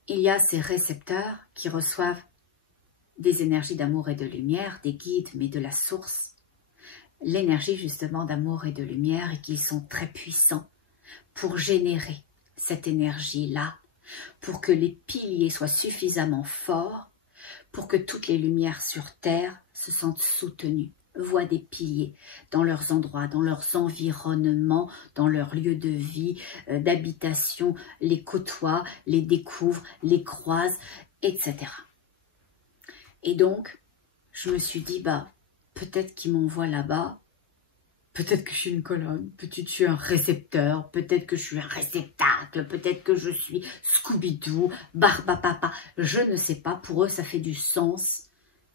Il y a ces récepteurs qui reçoivent des énergies d'amour et de lumière, des guides, mais de la source, l'énergie justement d'amour et de lumière, et qui sont très puissants pour générer cette énergie-là, pour que les piliers soient suffisamment forts pour que toutes les lumières sur Terre se sentent soutenues, voient des piliers dans leurs endroits, dans leurs environnements, dans leurs lieux de vie, d'habitation, les côtoient, les découvrent, les croisent, etc. Et donc, je me suis dit, bah, peut-être qu'ils m'envoient là-bas, peut-être que je suis une colonne, peut-être que je suis un récepteur, peut-être que je suis un réceptacle, peut-être que je suis Scooby-Doo, Barbapapa, je ne sais pas, pour eux ça fait du sens.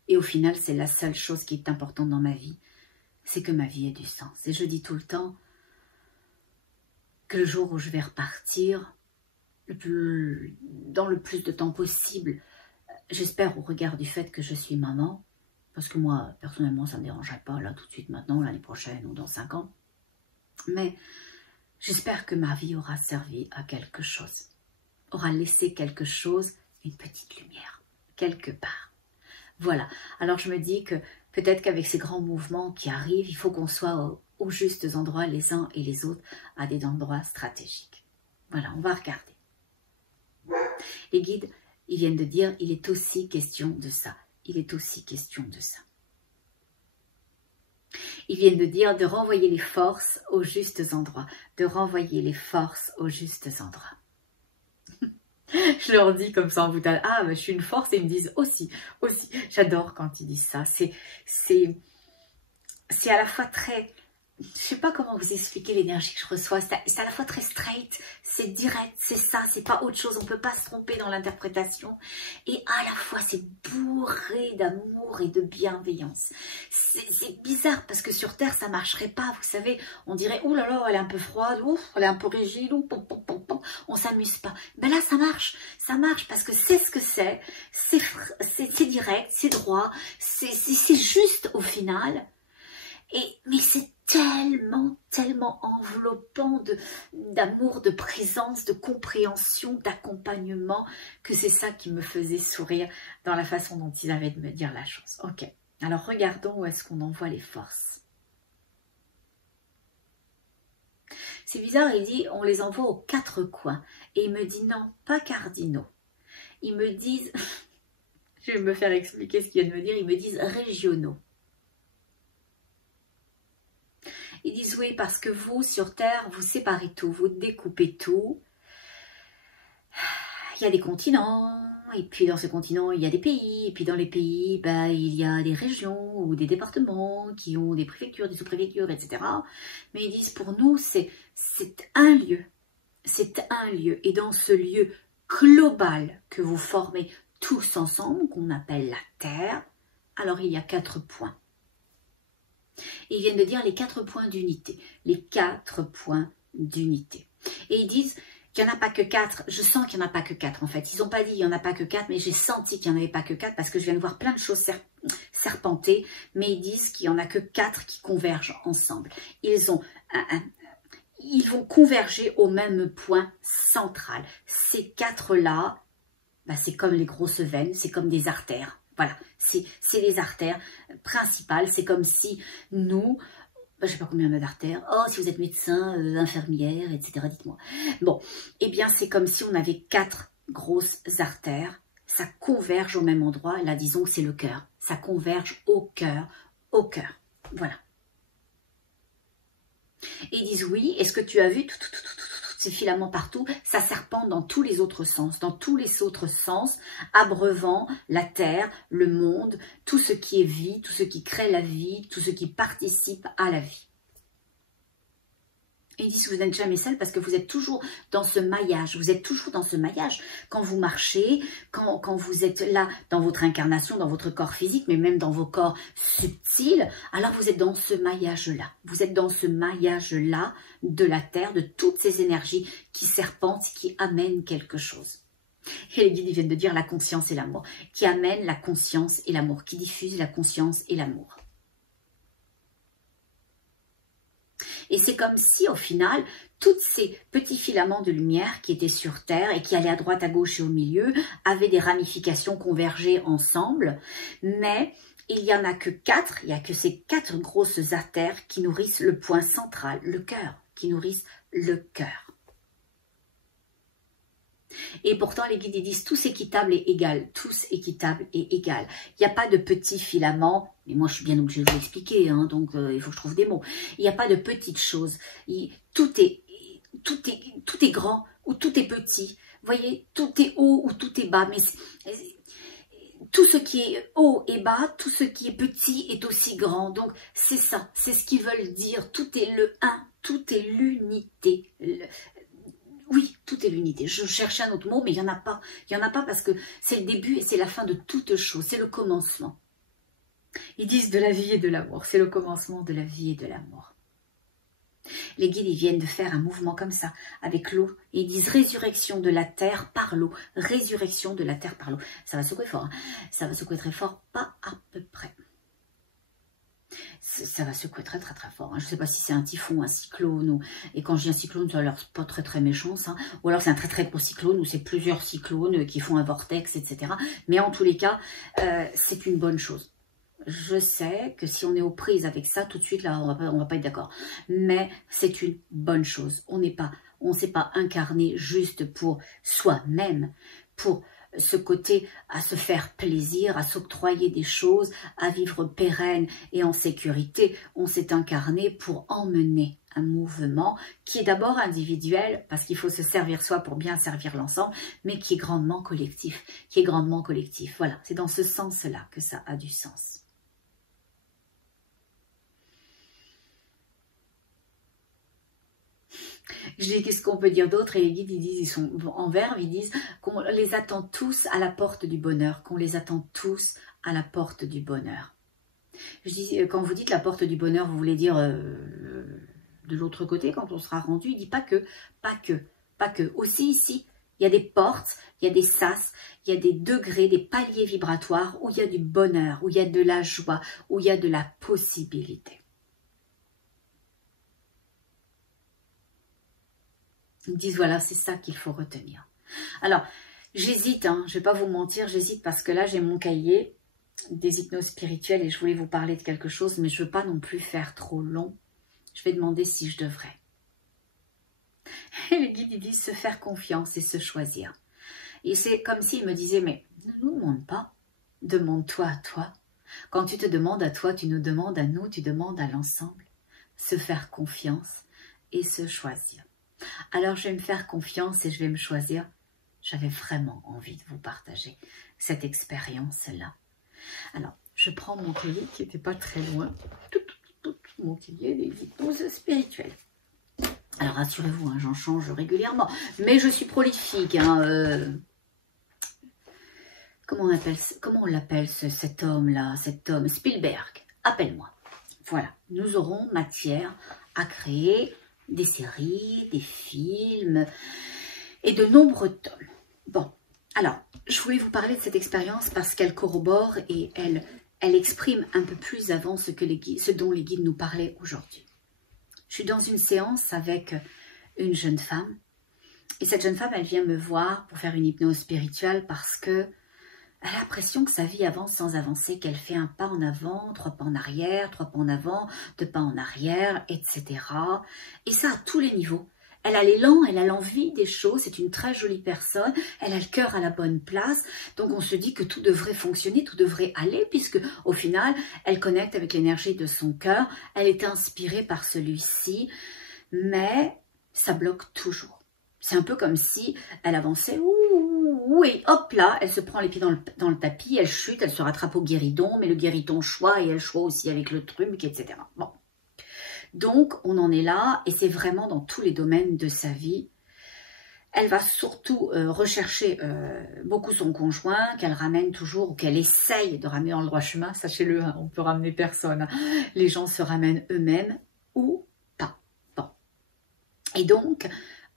Et au final, c'est la seule chose qui est importante dans ma vie, c'est que ma vie ait du sens. Et je dis tout le temps que le jour où je vais repartir, dans le plus de temps possible, j'espère au regard du fait que je suis maman, parce que moi, personnellement, ça ne me dérangerait pas, là, tout de suite, maintenant, l'année prochaine ou dans 5 ans. Mais j'espère que ma vie aura servi à quelque chose, aura laissé quelque chose, une petite lumière, quelque part. Voilà, alors je me dis que peut-être qu'avec ces grands mouvements qui arrivent, il faut qu'on soit aux justes endroits les uns et les autres, à des endroits stratégiques. Voilà, on va regarder. Les guides, ils viennent de dire, il est aussi question de ça. Il est aussi question de ça. Ils viennent de dire de renvoyer les forces aux justes endroits, de renvoyer les forces aux justes endroits. Je leur dis comme ça en boutade, ah, je suis une force, et ils me disent aussi. J'adore quand ils disent ça. C'est à la fois très, je sais pas comment vous expliquer l'énergie que je reçois, c'est à la fois très straight, c'est direct, c'est ça, c'est pas autre chose, on peut pas se tromper dans l'interprétation, et à la fois c'est bourré d'amour et de bienveillance. C'est bizarre parce que sur Terre ça marcherait pas, vous savez, on dirait oh là là, elle est un peu froide, ouf, elle est un peu rigide, ouf, on s'amuse pas. Ben là ça marche parce que c'est ce que c'est direct, c'est droit, c'est juste au final. Mais c'est tellement enveloppant d'amour, de présence, de compréhension, d'accompagnement, que c'est ça qui me faisait sourire dans la façon dont ils avaient de me dire la chose. Ok, alors regardons où est-ce qu'on envoie les forces. C'est bizarre, il dit on les envoie aux 4 coins. Et il me dit non, pas cardinaux. Ils me disent, je vais me faire expliquer ce qu'il vient de me dire, ils me disent régionaux. Ils disent oui, parce que vous, sur Terre, vous séparez tout, vous découpez tout. Il y a des continents, et puis dans ce continent, il y a des pays, et puis dans les pays, bah, il y a des régions ou des départements qui ont des préfectures, des sous-préfectures, etc. Mais ils disent pour nous, c'est un lieu. C'est un lieu. Et dans ce lieu global que vous formez tous ensemble, qu'on appelle la Terre, alors il y a 4 points. Et ils viennent de dire les 4 points d'unité. Les 4 points d'unité. Et ils disent qu'il n'y en a pas que 4. Je sens qu'il n'y en a pas que 4 en fait. Ils n'ont pas dit il n'y en a pas que 4, mais j'ai senti qu'il n'y en avait pas que 4 parce que je viens de voir plein de choses serpenter. Mais ils disent qu'il n'y en a que 4 qui convergent ensemble. Ils vont converger au même point central. Ces 4-là, bah, c'est comme les grosses veines, c'est comme des artères. Voilà, c'est les artères principales. C'est comme si nous, je ne sais pas combien on a d'artères. Oh, si vous êtes médecin, infirmière, etc. Dites-moi. Bon, eh bien, c'est comme si on avait 4 grosses artères. Ça converge au même endroit. Là, disons que c'est le cœur. Ça converge au cœur, au cœur. Voilà. Et ils disent oui, est-ce que tu as vu tous ces filaments partout, ça serpente dans tous les autres sens, abreuvant la terre, le monde, tout ce qui est vie, tout ce qui crée la vie, tout ce qui participe à la vie. Et ils disent que vous n'êtes jamais seul parce que vous êtes toujours dans ce maillage. Vous êtes toujours dans ce maillage. Quand vous marchez, quand vous êtes là dans votre incarnation, dans votre corps physique, mais même dans vos corps subtils, alors vous êtes dans ce maillage-là. Vous êtes dans ce maillage-là de la Terre, de toutes ces énergies qui serpentent, qui amènent quelque chose. Et les guides viennent de dire la conscience et l'amour, qui amènent la conscience et l'amour, qui diffusent la conscience et l'amour. Et c'est comme si, au final, tous ces petits filaments de lumière qui étaient sur Terre et qui allaient à droite, à gauche et au milieu, avaient des ramifications convergées ensemble. Mais il n'y en a que 4, il n'y a que ces 4 grosses artères qui nourrissent le point central, le cœur, qui nourrissent le cœur. Et pourtant, les guides ils disent tous équitables et égal, tous équitables et égal. Il n'y a pas de petits filaments, mais moi je suis bien obligée de vous l'expliquer, hein, donc il faut que je trouve des mots. Il n'y a pas de petites choses, tout est grand ou tout est petit. Vous voyez, tout est haut ou tout est bas, mais tout ce qui est haut et bas, tout ce qui est petit est aussi grand. Donc c'est ça, c'est ce qu'ils veulent dire. Tout est le un, tout est l'unité. Oui, tout est l'unité. Je cherchais un autre mot, mais il n'y en a pas. Il n'y en a pas parce que c'est le début et c'est la fin de toute chose. C'est le commencement. Ils disent de la vie et de l'amour. C'est le commencement de la vie et de l'amour. Les guides, ils viennent de faire un mouvement comme ça, avec l'eau. Et ils disent résurrection de la terre par l'eau. Résurrection de la terre par l'eau. Ça va secouer fort. Hein. Ça va secouer très fort, pas à peu près. Ça va secouer très très très fort. Hein. Je ne sais pas si c'est un typhon, un cyclone. Et quand je dis un cyclone, ça a l'air pas très très méchant. Ça. Ou alors c'est un très très gros cyclone, ou c'est plusieurs cyclones qui font un vortex, etc. Mais en tous les cas, c'est une bonne chose. Je sais que si on est aux prises avec ça, tout de suite, là, on va pas être d'accord. Mais c'est une bonne chose. On ne s'est pas incarné juste pour soi-même, pour ce côté à se faire plaisir, à s'octroyer des choses, à vivre pérenne et en sécurité. On s'est incarné pour emmener un mouvement qui est d'abord individuel, parce qu'il faut se servir soi pour bien servir l'ensemble, mais qui est grandement collectif. Voilà, c'est dans ce sens-là que ça a du sens. Je dis, qu'est-ce qu'on peut dire d'autre? Et les guides, ils disent, ils sont en verbe, ils disent qu'on les attend tous à la porte du bonheur, qu'on les attend tous à la porte du bonheur. Je dis, quand vous dites la porte du bonheur, vous voulez dire de l'autre côté, quand on sera rendu, il dit pas que. Aussi ici, il y a des portes, il y a des sas, il y a des degrés, des paliers vibratoires où il y a du bonheur, où il y a de la joie, où il y a de la possibilité. Ils me disent, voilà, c'est ça qu'il faut retenir. Alors, j'hésite, hein, je ne vais pas vous mentir, j'hésite parce que là, j'ai mon cahier des hypnoses spirituelles et je voulais vous parler de quelque chose, mais je ne veux pas non plus faire trop long. Je vais demander si je devrais. Et les guides, ils disent se faire confiance et se choisir. Et c'est comme s'ils me disaient, mais ne nous demande pas, demande-toi à toi. Quand tu te demandes à toi, tu nous demandes à nous, tu demandes à l'ensemble. Se faire confiance et se choisir. Alors, je vais me faire confiance et je vais me choisir. J'avais vraiment envie de vous partager cette expérience-là. Alors, je prends mon cahier qui n'était pas très loin. Mon cahier des hypnoses spirituelles. Alors, rassurez-vous, hein, j'en change régulièrement. Mais je suis prolifique. Hein, comment on l'appelle cet homme-là, cet homme Spielberg, appelle-moi. Voilà, nous aurons matière à créer des séries, des films et de nombreux tomes. Bon, alors, je voulais vous parler de cette expérience parce qu'elle corrobore et elle exprime un peu plus avant ce dont les guides nous parlaient aujourd'hui. Je suis dans une séance avec une jeune femme et cette jeune femme, elle vient me voir pour faire une hypnose spirituelle parce que elle a l'impression que sa vie avance sans avancer, qu'elle fait un pas en avant, 3 pas en arrière, 3 pas en avant, 2 pas en arrière, etc. Et ça à tous les niveaux. Elle a l'élan, elle a l'envie des choses, c'est une très jolie personne, elle a le cœur à la bonne place, donc on se dit que tout devrait fonctionner, tout devrait aller, puisque au final, elle connecte avec l'énergie de son cœur, elle est inspirée par celui-ci, mais ça bloque toujours. C'est un peu comme si elle avançait, et hop là, elle se prend les pieds dans le tapis, elle chute, elle se rattrape au guéridon, mais le guéridon choit et elle choit aussi avec le truc, etc. Bon. Donc, on en est là et c'est vraiment dans tous les domaines de sa vie. Elle va surtout rechercher beaucoup son conjoint, qu'elle ramène toujours, ou qu'elle essaye de ramener dans le droit chemin. Sachez-le, hein, on peut ramener personne. Les gens se ramènent eux-mêmes ou pas. Bon. Et donc,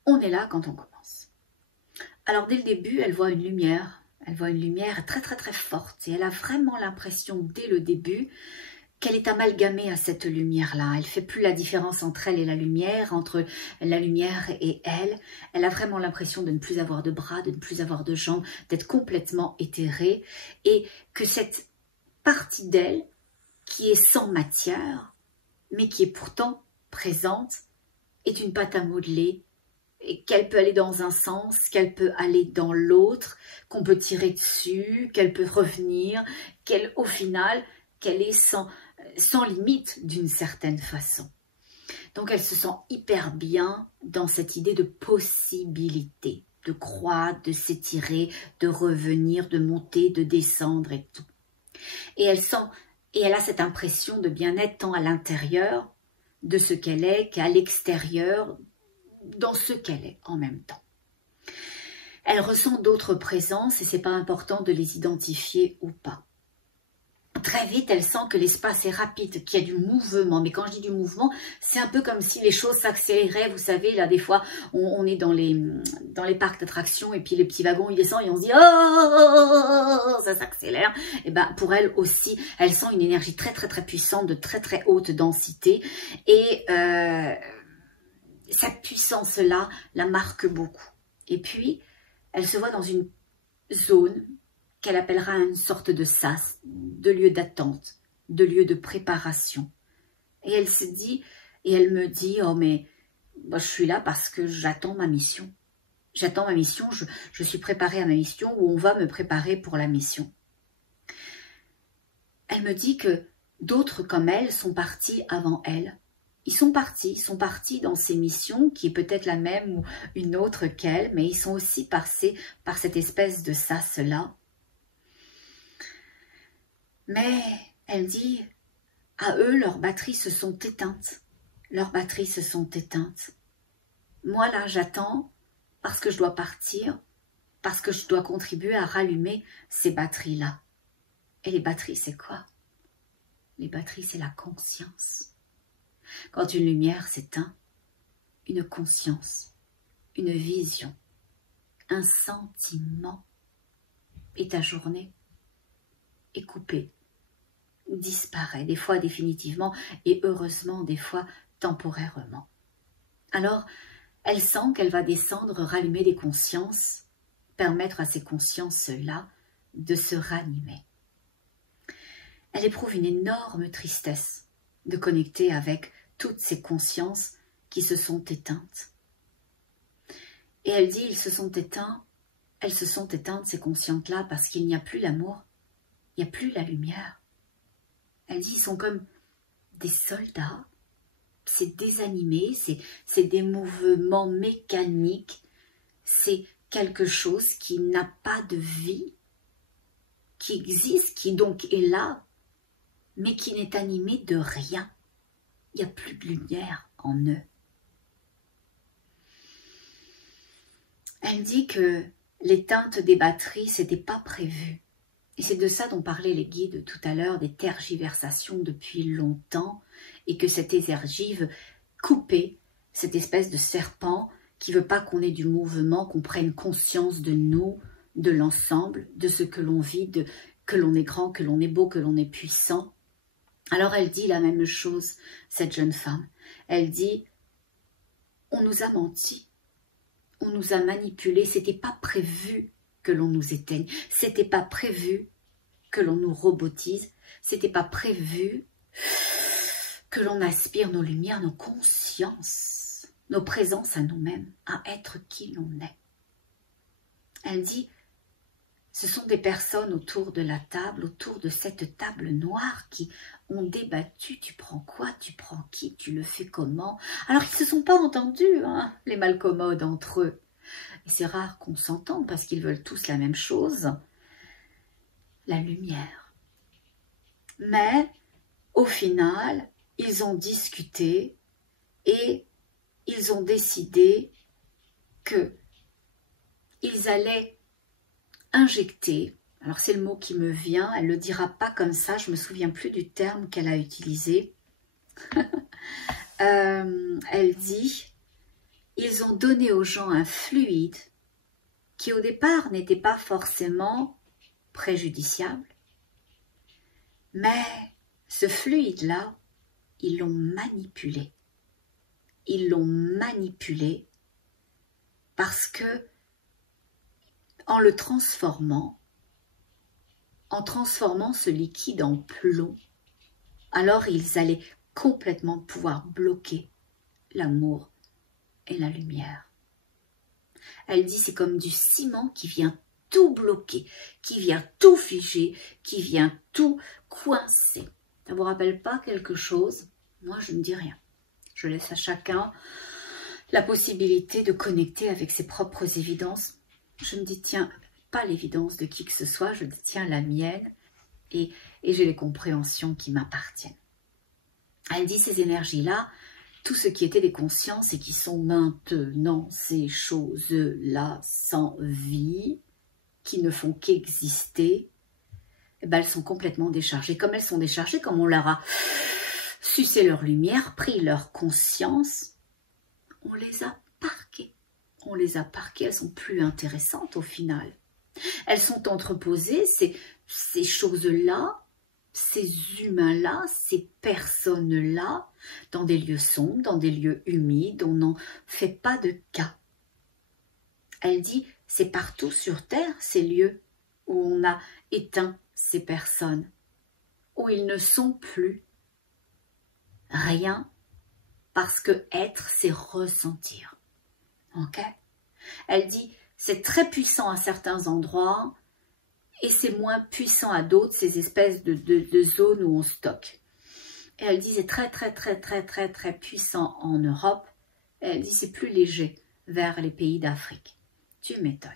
on est là quand on commence. Alors, dès le début, elle voit une lumière. Elle voit une lumière très, très, très forte. Et elle a vraiment l'impression, dès le début, qu'elle est amalgamée à cette lumière-là. Elle ne fait plus la différence entre elle et la lumière, entre la lumière et elle. Elle a vraiment l'impression de ne plus avoir de bras, de ne plus avoir de jambes, d'être complètement éthérée. Et que cette partie d'elle, qui est sans matière, mais qui est pourtant présente, est une pâte à modeler et qu'elle peut aller dans un sens, qu'elle peut aller dans l'autre, qu'on peut tirer dessus, qu'elle peut revenir, au final, qu'elle est sans limite d'une certaine façon. Donc elle se sent hyper bien dans cette idée de possibilité, de croître, de s'étirer, de revenir, de monter, de descendre et tout. Et elle a cette impression de bien-être tant à l'intérieur de ce qu'elle est qu'à l'extérieur, dans ce qu'elle est en même temps. Elle ressent d'autres présences et c'est pas important de les identifier ou pas. Très vite, elle sent que l'espace est rapide, qu'il y a du mouvement. Mais quand je dis du mouvement, c'est un peu comme si les choses s'accéléraient. Vous savez, là, des fois, on est dans les parcs d'attractions et puis les petits wagons, ils descendent et on se dit « Oh !» Ça s'accélère. Et ben, pour elle aussi, elle sent une énergie très, très, très puissante, de très, très haute densité. Et cette puissance-là la marque beaucoup. Et puis, elle se voit dans une zone qu'elle appellera une sorte de sas, de lieu d'attente, de lieu de préparation. Et elle se dit, et elle me dit, oh mais moi, je suis là parce que j'attends ma mission. J'attends ma mission, je suis préparée à ma mission ou on va me préparer pour la mission. Elle me dit que d'autres comme elle sont partis avant elle. Ils sont partis dans ces missions qui est peut-être la même ou une autre qu'elle, mais ils sont aussi passés par cette espèce de sas-là. Mais, elle dit, à eux, leurs batteries se sont éteintes. Leurs batteries se sont éteintes. Moi, là, j'attends parce que je dois partir, parce que je dois contribuer à rallumer ces batteries-là. Et les batteries, c'est quoi? Les batteries, c'est la conscience. Quand une lumière s'éteint, une conscience, une vision, un sentiment, et ta journée est coupée, disparaît, des fois définitivement et heureusement des fois temporairement. Alors, elle sent qu'elle va descendre, rallumer des consciences, permettre à ces consciences-là de se ranimer. Elle éprouve une énorme tristesse de connecter avec toutes ces consciences qui se sont éteintes. Et elle dit, elles se sont éteintes ces consciences-là parce qu'il n'y a plus l'amour, il n'y a plus la lumière. Elle dit, ils sont comme des soldats, c'est désanimé, c'est des mouvements mécaniques, c'est quelque chose qui n'a pas de vie, qui existe, qui donc est là, mais qui n'est animé de rien. Il n'y a plus de lumière en eux. Elle dit que l'éteinte des batteries, c'était pas prévu. Et c'est de ça dont parlaient les guides tout à l'heure, des tergiversations depuis longtemps, et que cette énergie veut couper cette espèce de serpent qui veut pas qu'on ait du mouvement, qu'on prenne conscience de nous, de l'ensemble, de ce que l'on vit, que l'on est grand, que l'on est beau, que l'on est puissant. Alors elle dit la même chose, cette jeune femme. Elle dit, on nous a menti, on nous a manipulés, c'était pas prévu que l'on nous éteigne, c'était pas prévu que l'on nous robotise, c'était pas prévu que l'on aspire nos lumières, nos consciences, nos présences à nous-mêmes, à être qui l'on est. Elle dit, ce sont des personnes autour de la table, autour de cette table noire qui ont débattu, tu prends quoi, tu prends qui, tu le fais comment. Alors ils ne se sont pas entendus, hein, les malcommodes entre eux. Et c'est rare qu'on s'entende parce qu'ils veulent tous la même chose, la lumière. Mais au final, ils ont discuté et ils ont décidé qu'ils allaient injecter, alors c'est le mot qui me vient, elle ne le dira pas comme ça, je ne me souviens plus du terme qu'elle a utilisé. Elle dit, ils ont donné aux gens un fluide qui au départ n'était pas forcément préjudiciable, mais ce fluide-là, ils l'ont manipulé. Ils l'ont manipulé parce que en le transformant, en transformant ce liquide en plomb, alors ils allaient complètement pouvoir bloquer l'amour et la lumière. Elle dit c'est comme du ciment qui vient tout bloquer, qui vient tout figer, qui vient tout coincer. Ça ne vous rappelle pas quelque chose? Moi, je ne dis rien. Je laisse à chacun la possibilité de connecter avec ses propres évidences. Je ne détiens pas l'évidence de qui que ce soit, je détiens la mienne et j'ai les compréhensions qui m'appartiennent. Elle dit ces énergies-là, tout ce qui était des consciences et qui sont maintenant ces choses-là sans vie, qui ne font qu'exister, eh ben, elles sont complètement déchargées. Comme elles sont déchargées, comme on leur a sucé leur lumière, pris leur conscience, on les a parquées. On les a parquées, elles sont plus intéressantes au final. Elles sont entreposées, ces choses-là, ces humains-là, ces personnes-là, dans des lieux sombres, dans des lieux humides, on n'en fait pas de cas. Elle dit, c'est partout sur Terre, ces lieux où on a éteint ces personnes, où ils ne sont plus. Rien, parce que être, c'est ressentir. Ok? Elle dit, c'est très puissant à certains endroits, et c'est moins puissant à d'autres, ces espèces de zones où on stocke. Et elle dit, c'est très puissant en Europe. Et elle dit, c'est plus léger vers les pays d'Afrique. Tu m'étonnes.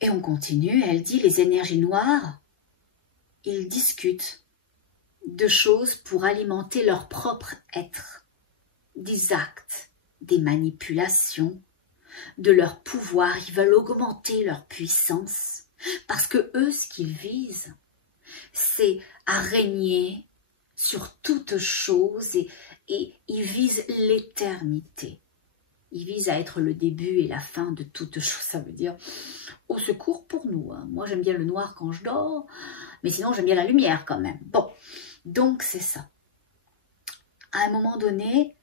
Et on continue, elle dit, les énergies noires, ils discutent de choses pour alimenter leur propre être, des actes, des manipulations, de leur pouvoir, ils veulent augmenter leur puissance, parce que eux, ce qu'ils visent, c'est à régner sur toute chose et ils visent l'éternité. Ils visent à être le début et la fin de toute chose, ça veut dire au secours pour nous. Hein. Moi, j'aime bien le noir quand je dors, mais sinon, j'aime bien la lumière quand même. Bon, donc c'est ça. À un moment donné,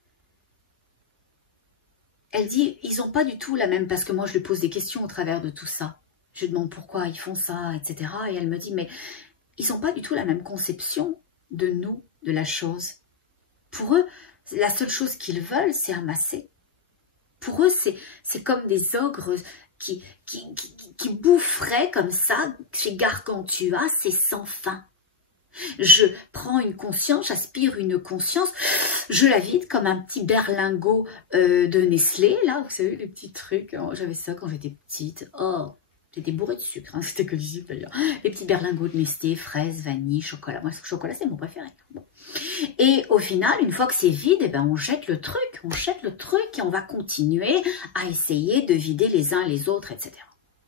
elle dit, ils n'ont pas du tout la même, parce que moi je lui pose des questions au travers de tout ça. Je lui demande pourquoi ils font ça, etc. Et elle me dit, mais ils n'ont pas du tout la même conception de nous, de la chose. Pour eux, la seule chose qu'ils veulent, c'est amasser. Pour eux, c'est comme des ogres qui boufferaient comme ça, chez Gargantua, c'est sans fin. Je prends une conscience, j'aspire une conscience, je la vide comme un petit berlingot de Nestlé, là, vous savez, les petits trucs, j'avais ça quand j'étais petite, oh, j'étais bourrée de sucre, hein, c'était que du sucre d'ailleurs, les petits berlingots de Nestlé, fraises, vanille, chocolat, moi le chocolat c'est mon préféré. Bon. Et au final, une fois que c'est vide, eh ben, on jette le truc et on va continuer à essayer de vider les uns les autres, etc.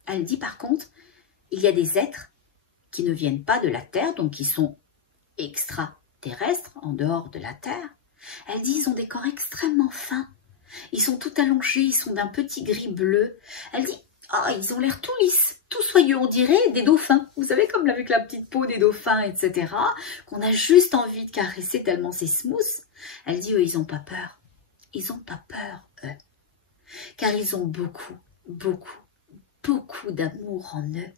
Elle dit par contre, il y a des êtres qui ne viennent pas de la Terre, donc qui sont extraterrestres, en dehors de la Terre. Elle dit, ils ont des corps extrêmement fins. Ils sont tout allongés, ils sont d'un petit gris bleu. Elle dit, oh, ils ont l'air tout lisses, tout soyeux, on dirait des dauphins. Vous savez, comme avec la petite peau des dauphins, etc., qu'on a juste envie de caresser tellement c'est smooth. Elle dit, eux, ils n'ont pas peur. Ils n'ont pas peur, eux. Car ils ont beaucoup d'amour en eux.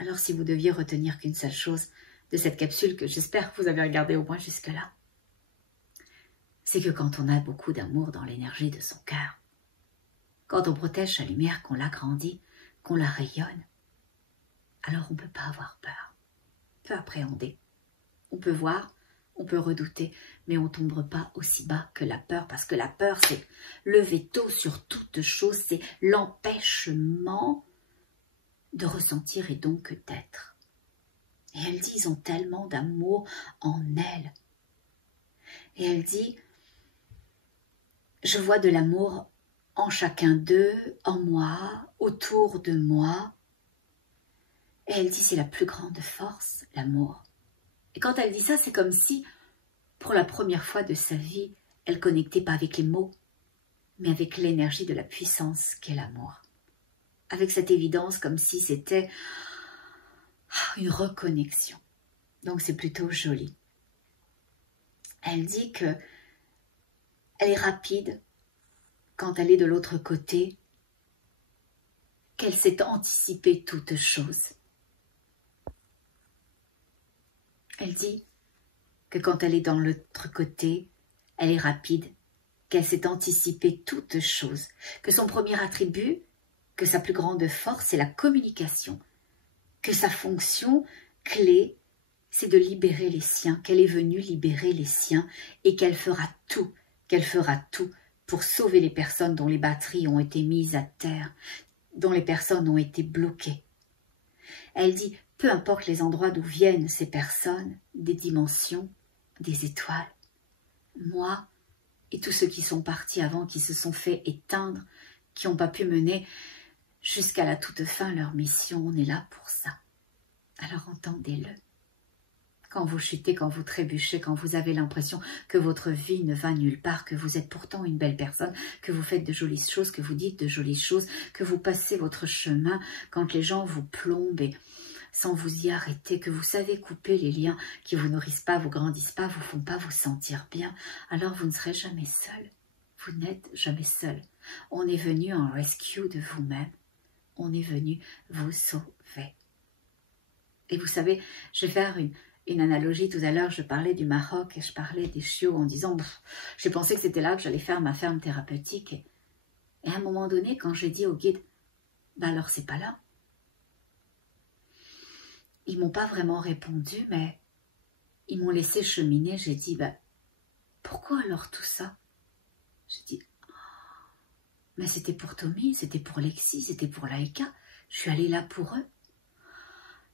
Alors si vous deviez retenir qu'une seule chose de cette capsule, que j'espère que vous avez regardé au moins jusque-là, c'est que quand on a beaucoup d'amour dans l'énergie de son cœur, quand on protège sa lumière, qu'on l'agrandit, qu'on la rayonne, alors on ne peut pas avoir peur. On peut appréhender, on peut voir, on peut redouter, mais on ne tombe pas aussi bas que la peur, parce que la peur, c'est le veto sur toute chose, c'est l'empêchement de ressentir et donc d'être. Et elle dit, ils ont tellement d'amour en elles. Et elle dit, je vois de l'amour en chacun d'eux, en moi, autour de moi. Et elle dit, c'est la plus grande force, l'amour. Et quand elle dit ça, c'est comme si, pour la première fois de sa vie, elle connectait pas avec les mots, mais avec l'énergie de la puissance qu'est l'amour. Avec cette évidence, comme si c'était une reconnexion. Donc c'est plutôt joli. Elle dit que elle est rapide quand elle est de l'autre côté, qu'elle sait anticiper toute chose. Elle dit que quand elle est dans l'autre côté, elle est rapide qu'elle s'est anticipée toute chose, que son premier attribut, que sa plus grande force, c'est la communication, que sa fonction clé, c'est de libérer les siens, qu'elle est venue libérer les siens et qu'elle fera tout pour sauver les personnes dont les batteries ont été mises à terre, dont les personnes ont été bloquées. Elle dit, peu importe les endroits d'où viennent ces personnes, des dimensions, des étoiles, moi et tous ceux qui sont partis avant, qui se sont fait éteindre, qui n'ont pas pu mener jusqu'à la toute fin leur mission, on est là pour ça. Alors entendez-le. Quand vous chutez, quand vous trébuchez, quand vous avez l'impression que votre vie ne va nulle part, que vous êtes pourtant une belle personne, que vous faites de jolies choses, que vous dites de jolies choses, que vous passez votre chemin, quand les gens vous plombent et sans vous y arrêter, que vous savez couper les liens qui vous nourrissent pas, vous grandissent pas, vous font pas vous sentir bien, alors vous ne serez jamais seul. Vous n'êtes jamais seul. On est venu en rescue de vous-même. On est venu vous sauver. Et vous savez, je vais faire une analogie. Tout à l'heure, je parlais du Maroc et je parlais des chiots en disant, j'ai pensé que c'était là que j'allais faire ma ferme thérapeutique. Et à un moment donné, quand j'ai dit au guide, alors c'est pas là. Ils m'ont pas vraiment répondu, mais ils m'ont laissé cheminer. J'ai dit, pourquoi alors tout ça? J'ai dit, mais c'était pour Tommy, c'était pour Lexi, c'était pour Laïka. Je suis allée là pour eux.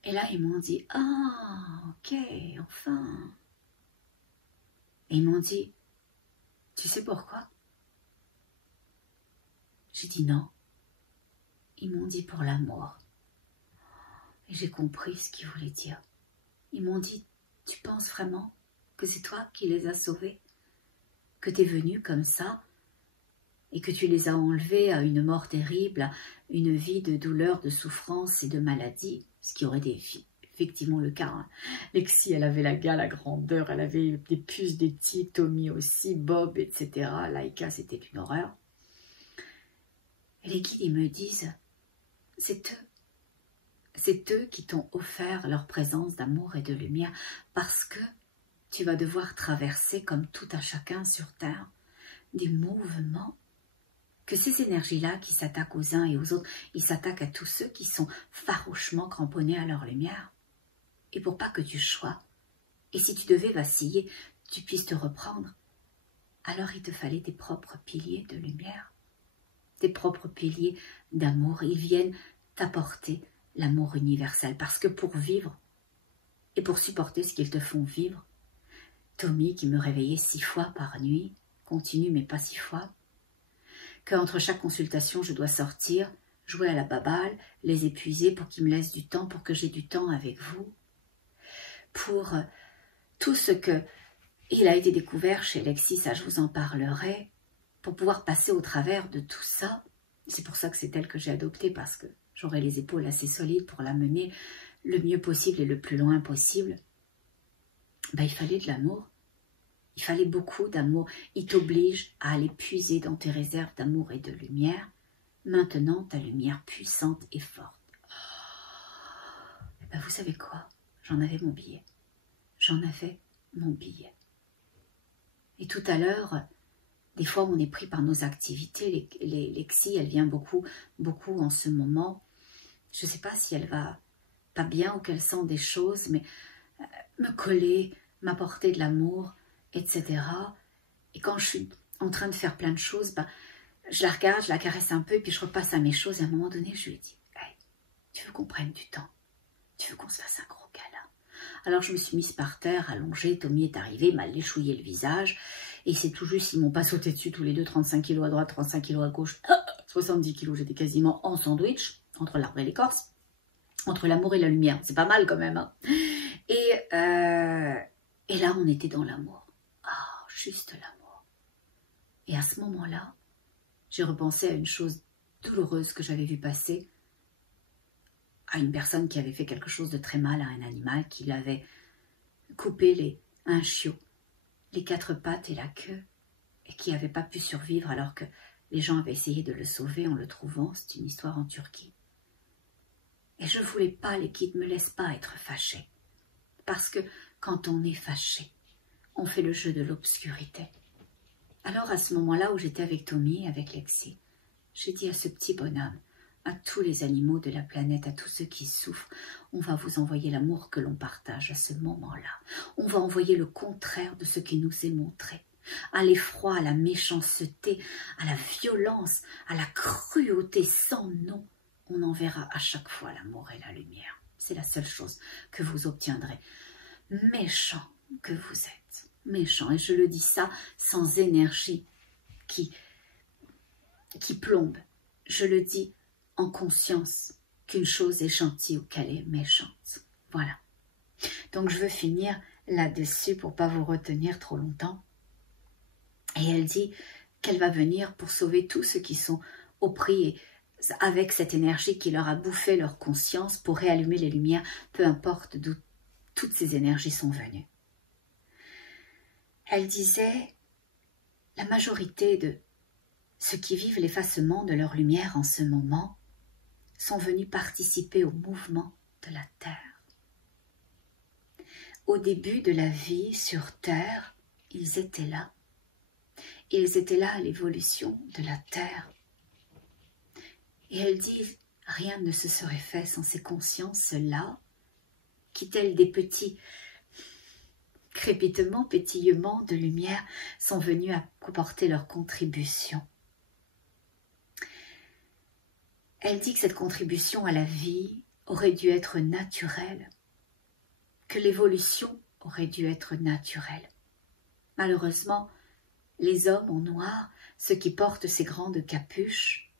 Et là, ils m'ont dit, ok, enfin. Et ils m'ont dit, tu sais pourquoi? J'ai dit non. Ils m'ont dit pour l'amour. Et j'ai compris ce qu'ils voulaient dire. Ils m'ont dit, tu penses vraiment que c'est toi qui les as sauvés? Que tu es venu comme ça et que tu les as enlevés à une mort terrible, à une vie de douleur, de souffrance et de maladie, ce qui aurait été effectivement le cas. Hein. Lexi, elle avait la gale, la grandeur, elle avait des puces, des tics, Tommy aussi, Bob, etc. Laïka, c'était une horreur. Et les guides, ils me disent, c'est eux qui t'ont offert leur présence d'amour et de lumière parce que tu vas devoir traverser, comme tout un chacun sur Terre, des mouvements, que ces énergies-là qui s'attaquent aux uns et aux autres, ils s'attaquent à tous ceux qui sont farouchement cramponnés à leur lumière. Et pour pas que tu choies, et si tu devais vaciller, tu puisses te reprendre, alors il te fallait tes propres piliers de lumière, tes propres piliers d'amour. Ils viennent t'apporter l'amour universel, parce que pour vivre et pour supporter ce qu'ils te font vivre, Tommy qui me réveillait 6 fois par nuit, continue mais pas 6 fois, qu'entre chaque consultation je dois sortir, jouer à la baballe, les épuiser pour qu'ils me laissent du temps, pour que j'ai du temps avec vous, pour tout ce que il a été découvert chez Lexi, ça je vous en parlerai, pour pouvoir passer au travers de tout ça. C'est pour ça que c'est elle que j'ai adoptée, parce que j'aurai les épaules assez solides pour la mener le mieux possible et le plus loin possible. Il fallait de l'amour. Il fallait beaucoup d'amour. Il t'oblige à aller puiser dans tes réserves d'amour et de lumière. Maintenant, ta lumière puissante et forte. Vous savez quoi? J'en avais mon billet. J'en avais mon billet. Et tout à l'heure, des fois, on est pris par nos activités. Lexi, elle vient beaucoup en ce moment. Je ne sais pas si elle va pas bien ou qu'elle sent des choses, mais me coller, m'apporter de l'amour, etc. Et quand je suis en train de faire plein de choses, je la regarde, je la caresse un peu, et puis je repasse à mes choses. Et à un moment donné, je lui dis, hey, tu veux qu'on prenne du temps? Tu veux qu'on se fasse un gros câlin? Alors je me suis mise par terre, allongée. Tommy est arrivé, m'a léchouillé le visage. Et c'est tout juste, ils m'ont pas sauté dessus tous les deux, 35 kilos à droite, 35 kilos à gauche, 70 kilos. J'étais quasiment en sandwich, entre l'arbre et l'écorce, entre l'amour et la lumière. C'est pas mal quand même. Hein. Et là, on était dans l'amour. Juste l'amour. Et à ce moment-là, j'ai repensé à une chose douloureuse que j'avais vue passer, à une personne qui avait fait quelque chose de très mal à un animal, qui l'avait coupé un chiot, les 4 pattes et la queue, et qui n'avait pas pu survivre alors que les gens avaient essayé de le sauver en le trouvant. C'est une histoire en Turquie. Et je ne voulais pas, les guides ne me laissent pas être fâchée. Parce que quand on est fâché, on fait le jeu de l'obscurité. Alors à ce moment-là où j'étais avec Tommy, avec Lexi, j'ai dit à ce petit bonhomme, à tous les animaux de la planète, à tous ceux qui souffrent, on va vous envoyer l'amour que l'on partage à ce moment-là. On va envoyer le contraire de ce qui nous est montré. À l'effroi, à la méchanceté, à la violence, à la cruauté sans nom, on enverra à chaque fois l'amour et la lumière. C'est la seule chose que vous obtiendrez. Méchant que vous êtes, méchant, et je le dis ça sans énergie qui plombe. Je le dis en conscience qu'une chose est gentille ou qu'elle est méchante. Voilà. Donc je veux finir là-dessus pour ne pas vous retenir trop longtemps. Et elle dit qu'elle va venir pour sauver tous ceux qui sont au prix avec cette énergie qui leur a bouffé leur conscience pour réallumer les lumières, peu importe d'où toutes ces énergies sont venues. Elle disait, la majorité de ceux qui vivent l'effacement de leur lumière en ce moment sont venus participer au mouvement de la Terre. Au début de la vie sur Terre, ils étaient là. Ils étaient là à l'évolution de la Terre. Et elle dit, rien ne se serait fait sans ces consciences-là, qui telles des petits crépitements, pétillements de lumière, sont venus apporter leur contribution. Elle dit que cette contribution à la vie aurait dû être naturelle, que l'évolution aurait dû être naturelle. Malheureusement, les hommes en noir, ceux qui portent ces grandes capuches,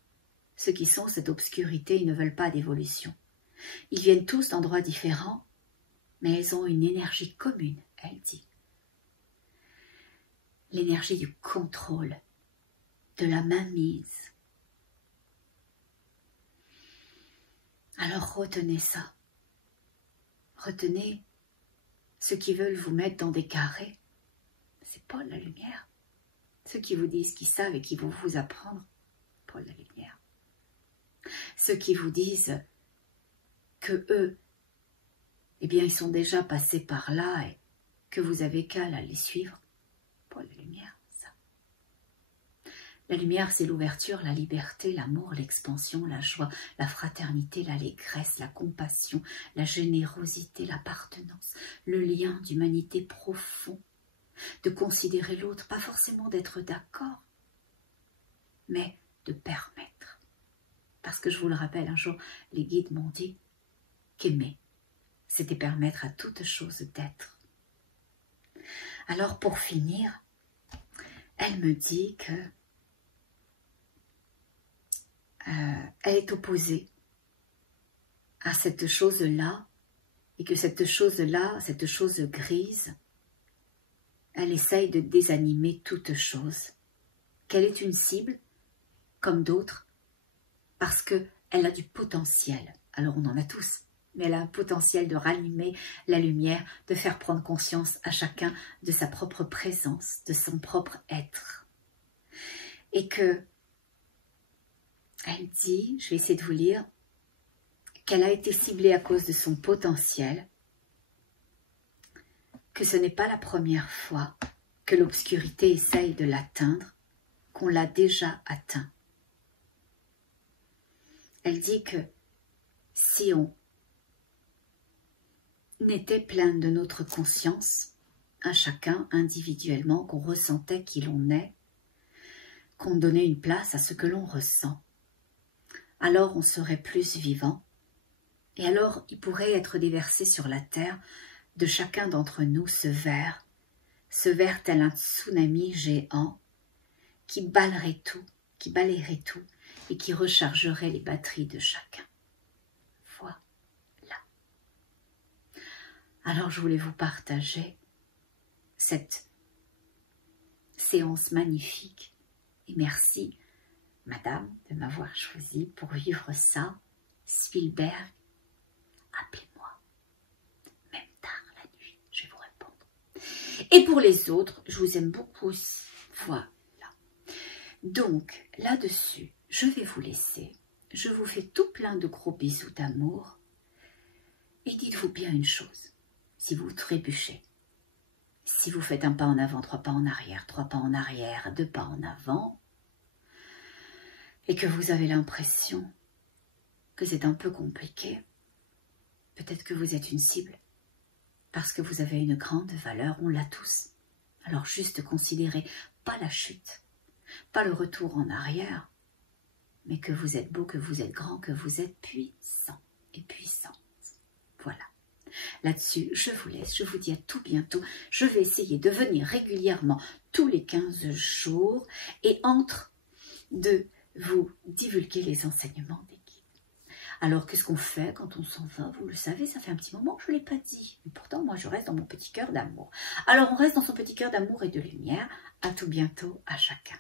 ceux qui sont cette obscurité, ils ne veulent pas d'évolution. Ils viennent tous d'endroits différents, mais ils ont une énergie commune, elle dit. L'énergie du contrôle, de la mainmise. Alors retenez ça. Retenez ceux qui veulent vous mettre dans des carrés. C'est pas la lumière. Ceux qui vous disent qu'ils savent et qui vont vous apprendre, pas la lumière. Ceux qui vous disent que eux, eh bien, ils sont déjà passés par là et que vous avez qu'à les suivre, pas la lumière, ça. La lumière, c'est l'ouverture, la liberté, l'amour, l'expansion, la joie, la fraternité, l'allégresse, la compassion, la générosité, l'appartenance, le lien d'humanité profond, de considérer l'autre, pas forcément d'être d'accord, mais de permettre. Parce que je vous le rappelle, un jour, les guides m'ont dit qu'aimer, c'était permettre à toute chose d'être. Alors pour finir, elle me dit que elle est opposée à cette chose-là et que cette chose-là, cette chose grise, elle essaye de désanimer toute chose, qu'elle est une cible comme d'autres parce qu'elle a du potentiel. Alors on en a tous, mais elle a un potentiel de rallumer la lumière, de faire prendre conscience à chacun de sa propre présence, de son propre être. Et que, elle dit, je vais essayer de vous lire, qu'elle a été ciblée à cause de son potentiel, que ce n'est pas la première fois que l'obscurité essaye de l'atteindre, qu'on l'a déjà atteint. Elle dit que si on était plein de notre conscience, à chacun individuellement, qu'on ressentait qui l'on est, qu'on donnait une place à ce que l'on ressent, alors on serait plus vivant, et alors il pourrait être déversé sur la terre de chacun d'entre nous ce verre tel un tsunami géant qui balayerait tout et qui rechargerait les batteries de chacun. Voilà. Alors je voulais vous partager cette séance magnifique et merci madame de m'avoir choisi pour vivre ça. Spielberg, appelez-moi, même tard la nuit, je vais vous répondre. Et pour les autres, je vous aime beaucoup aussi. Voilà. Donc, là-dessus, je vais vous laisser. Je vous fais tout plein de gros bisous d'amour. Et dites-vous bien une chose, si vous trébuchez, Si vous faites un pas en avant, 3 pas en arrière, 3 pas en arrière, 2 pas en avant, et que vous avez l'impression que c'est un peu compliqué, peut-être que vous êtes une cible, parce que vous avez une grande valeur, on l'a tous. Alors juste considérez pas la chute, pas le retour en arrière, mais que vous êtes beau, que vous êtes grand, que vous êtes puissant et puissante. Voilà. Là-dessus, je vous laisse, je vous dis à tout bientôt. Je vais essayer de venir régulièrement tous les 15 jours et de vous divulguer les enseignements des guides. Alors, qu'est-ce qu'on fait quand on s'en va? Vous le savez, ça fait un petit moment que je ne l'ai pas dit. Mais pourtant, moi, je reste dans mon petit cœur d'amour. Alors, on reste dans son petit cœur d'amour et de lumière. À tout bientôt, à chacun.